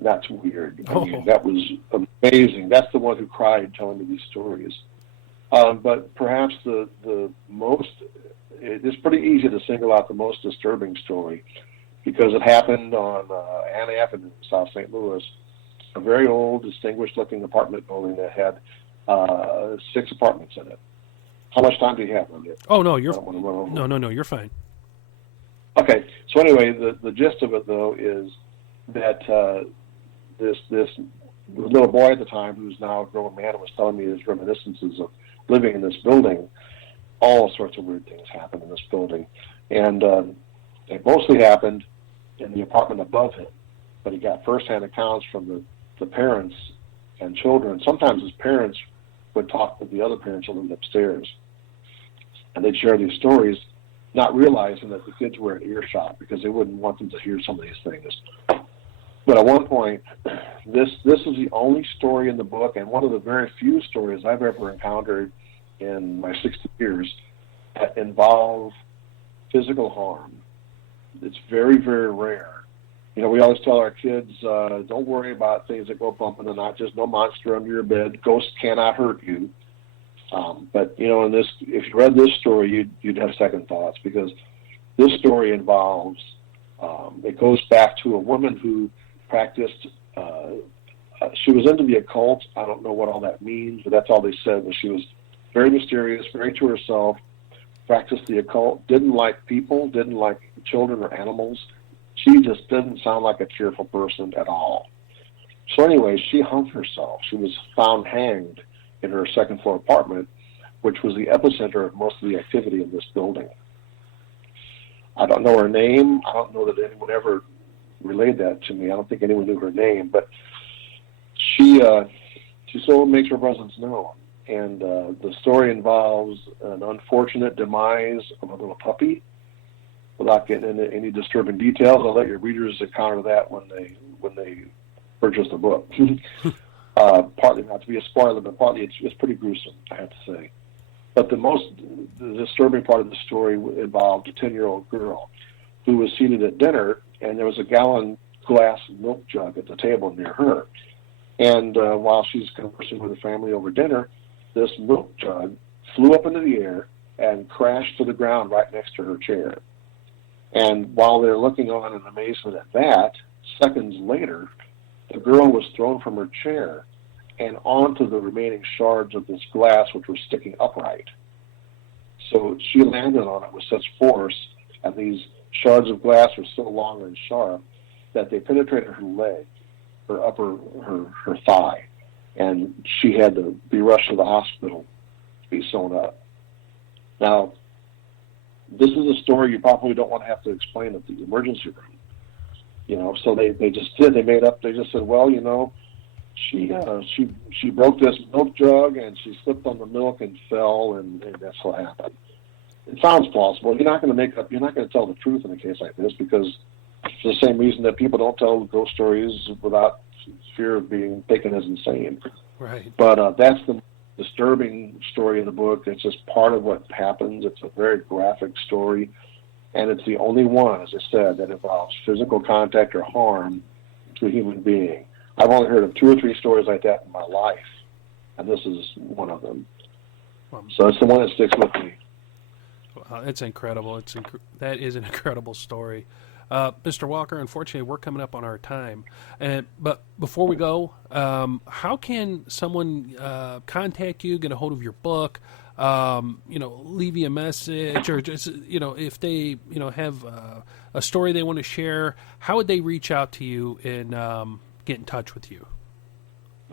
That's weird. I mean, that was amazing. That's the one who cried telling me these stories. But perhaps the most, it's pretty easy to single out the most disturbing story because it happened on Ann Avenue in South St. Louis, a very old, distinguished-looking apartment building that had 6 apartments in it. How much time do you have on it? Oh, no, you're fine. Okay, so anyway, the gist of it, though, is that this little boy at the time, who's now a grown man, was telling me his reminiscences of living in this building. All sorts of weird things happened in this building. And they mostly happened in the apartment above him. But he got firsthand accounts from the parents and children. Sometimes his parents would talk with the other parents who lived upstairs. And they'd share these stories, not realizing that the kids were in earshot because they wouldn't want them to hear some of these things. But at one point, this is the only story in the book, and one of the very few stories I've ever encountered in my 60 years that involve physical harm. It's very, very rare. We always tell our kids, don't worry about things that go bump in the night. Just no monster under your bed. Ghosts cannot hurt you. But in this, if you read this story, you'd have second thoughts because this story involves. It goes back to a woman who practiced. She was into the occult. I don't know what all that means, but that's all they said. Was she was very mysterious, very to herself. Practiced the occult. Didn't like people. Didn't like children or animals. She just didn't sound like a cheerful person at all. So anyway, she hung herself. She was found hanged in her second-floor apartment, which was the epicenter of most of the activity in this building. I don't know her name. I don't know that anyone ever relayed that to me. I don't think anyone knew her name, but she still makes her presence known. And the story involves an unfortunate demise of a little puppy. Without getting into any disturbing details, I'll let your readers encounter that when they purchase the book. Partly not to be a spoiler, but partly it's pretty gruesome, I have to say. But the disturbing part of the story involved a 10-year-old girl who was seated at dinner, and there was a gallon glass milk jug at the table near her. And while she's conversing with her family over dinner, this milk jug flew up into the air and crashed to the ground right next to her chair. And while they're looking on in amazement at that, seconds later, the girl was thrown from her chair and onto the remaining shards of this glass, which were sticking upright. So she landed on it with such force, and these shards of glass were so long and sharp that they penetrated her leg, her thigh, and she had to be rushed to the hospital to be sewn up. Now, this is a story you probably don't want to have to explain at the emergency room. So they just did. They just said, well, she broke this milk jug and she slipped on the milk and fell, and that's what happened. It sounds plausible. You're not going to tell the truth in a case like this, because for the same reason that people don't tell ghost stories without fear of being taken as insane. Right. But that's the disturbing story in the book. It's just part of what happens. It's a very graphic story, and it's the only one, as I said, that involves physical contact or harm to a human being. I've only heard of 2 or 3 stories like that in my life, and this is one of them. So it's the one that sticks with me. Wow, it's incredible. That is an incredible story. Mr. Walker, unfortunately, we're coming up on our time. But before we go, how can someone contact you, get a hold of your book, leave you a message, or just, if they, have a story they want to share, how would they reach out to you and get in touch with you?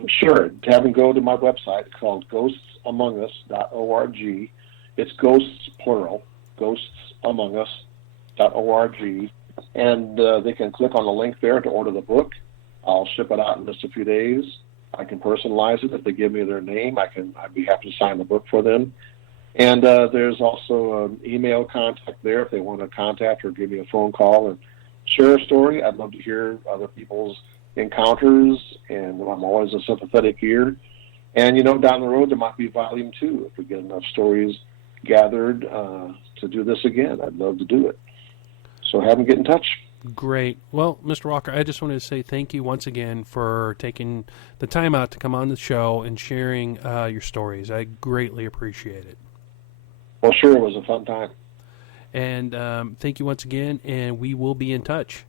Sure. Have them go to my website. It's called ghostsamongus.org. It's ghosts, plural, ghostsamongus.org. And they can click on the link there to order the book. I'll ship it out in just a few days. I can personalize it. If they give me their name, I'd be happy to sign the book for them. And there's also an email contact there if they want to contact or give me a phone call and share a story. I'd love to hear other people's encounters, and I'm always a sympathetic ear. And, down the road, there might be volume 2 if we get enough stories gathered to do this again. I'd love to do it. So have them get in touch. Great. Well, Mr. Walker, I just wanted to say thank you once again for taking the time out to come on the show and sharing your stories. I greatly appreciate it. Well, sure. It was a fun time. And thank you once again, and we will be in touch.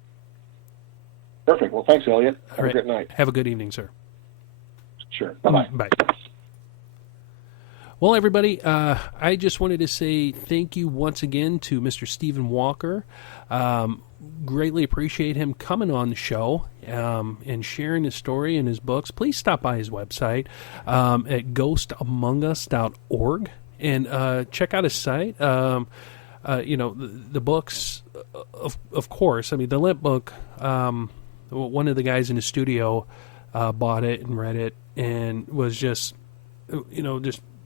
Perfect. Well, thanks, Elliot. Have a good night. Have a good evening, sir. Sure. Bye-bye. Bye. Well, everybody, I just wanted to say thank you once again to Mr. Stephen Walker. Greatly appreciate him coming on the show and sharing his story and his books. Please stop by his website at ghostamongus.org and check out his site. The books, of course. I mean, the Lemp book, one of the guys in the studio bought it and read it and was just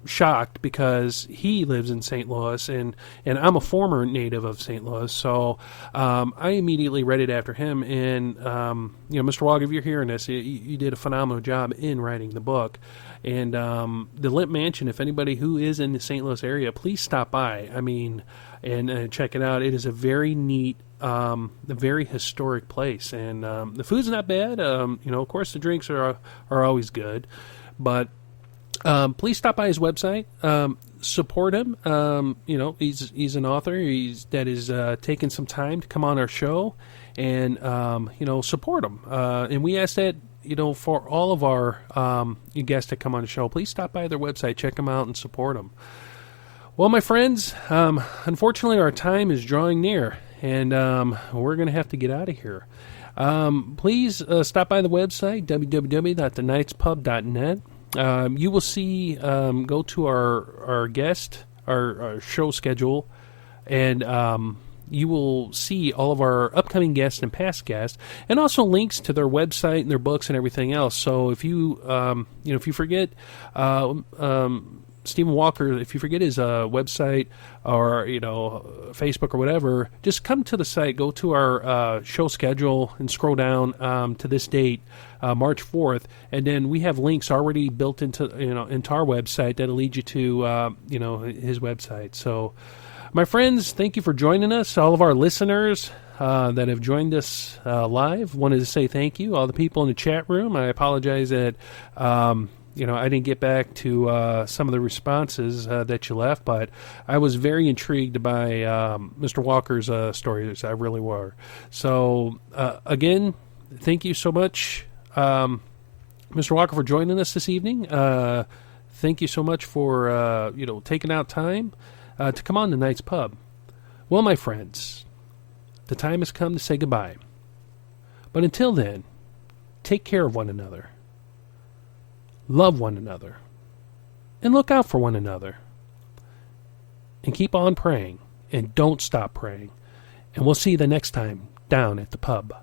shocked because he lives in St. Louis and I'm a former native of St. Louis, so I immediately read it after him. And Mr. Walker, if you're hearing this, you did a phenomenal job in writing the book. And the Lemp Mansion, if anybody who is in the St. Louis area, please stop by. I mean, and check it out. It is a very neat, a very historic place, and the food's not bad. Of course, the drinks are always good, but please stop by his website. Support him. He's an author. That is taking some time to come on our show, and support him. And we ask that for all of our guests that come on the show, please stop by their website, check them out, and support them. Well, my friends, unfortunately, our time is drawing near, and we're going to have to get out of here. Please stop by the website, www.thenightspub.net. You will see, go to our show schedule, and you will see all of our upcoming guests and past guests, and also links to their website and their books and everything else. So if you, if you forget, Stephen Walker, if you forget his website or Facebook or whatever, just come to the site, go to our show schedule, and scroll down to this date, March 4th, and then we have links already built into our website that'll lead you to his website. So, my friends, thank you for joining us. All of our listeners that have joined us live, wanted to say thank you. All the people in the chat room, I apologize that I didn't get back to some of the responses that you left, but I was very intrigued by Mr. Walker's stories. I really were. So, again, thank you so much, Mr. Walker, for joining us this evening. Thank you so much for taking out time to come on the Night's Pub. Well, my friends, the time has come to say goodbye. But until then, take care of one another, love one another, and look out for one another. And keep on praying, and don't stop praying. And we'll see you the next time down at the pub.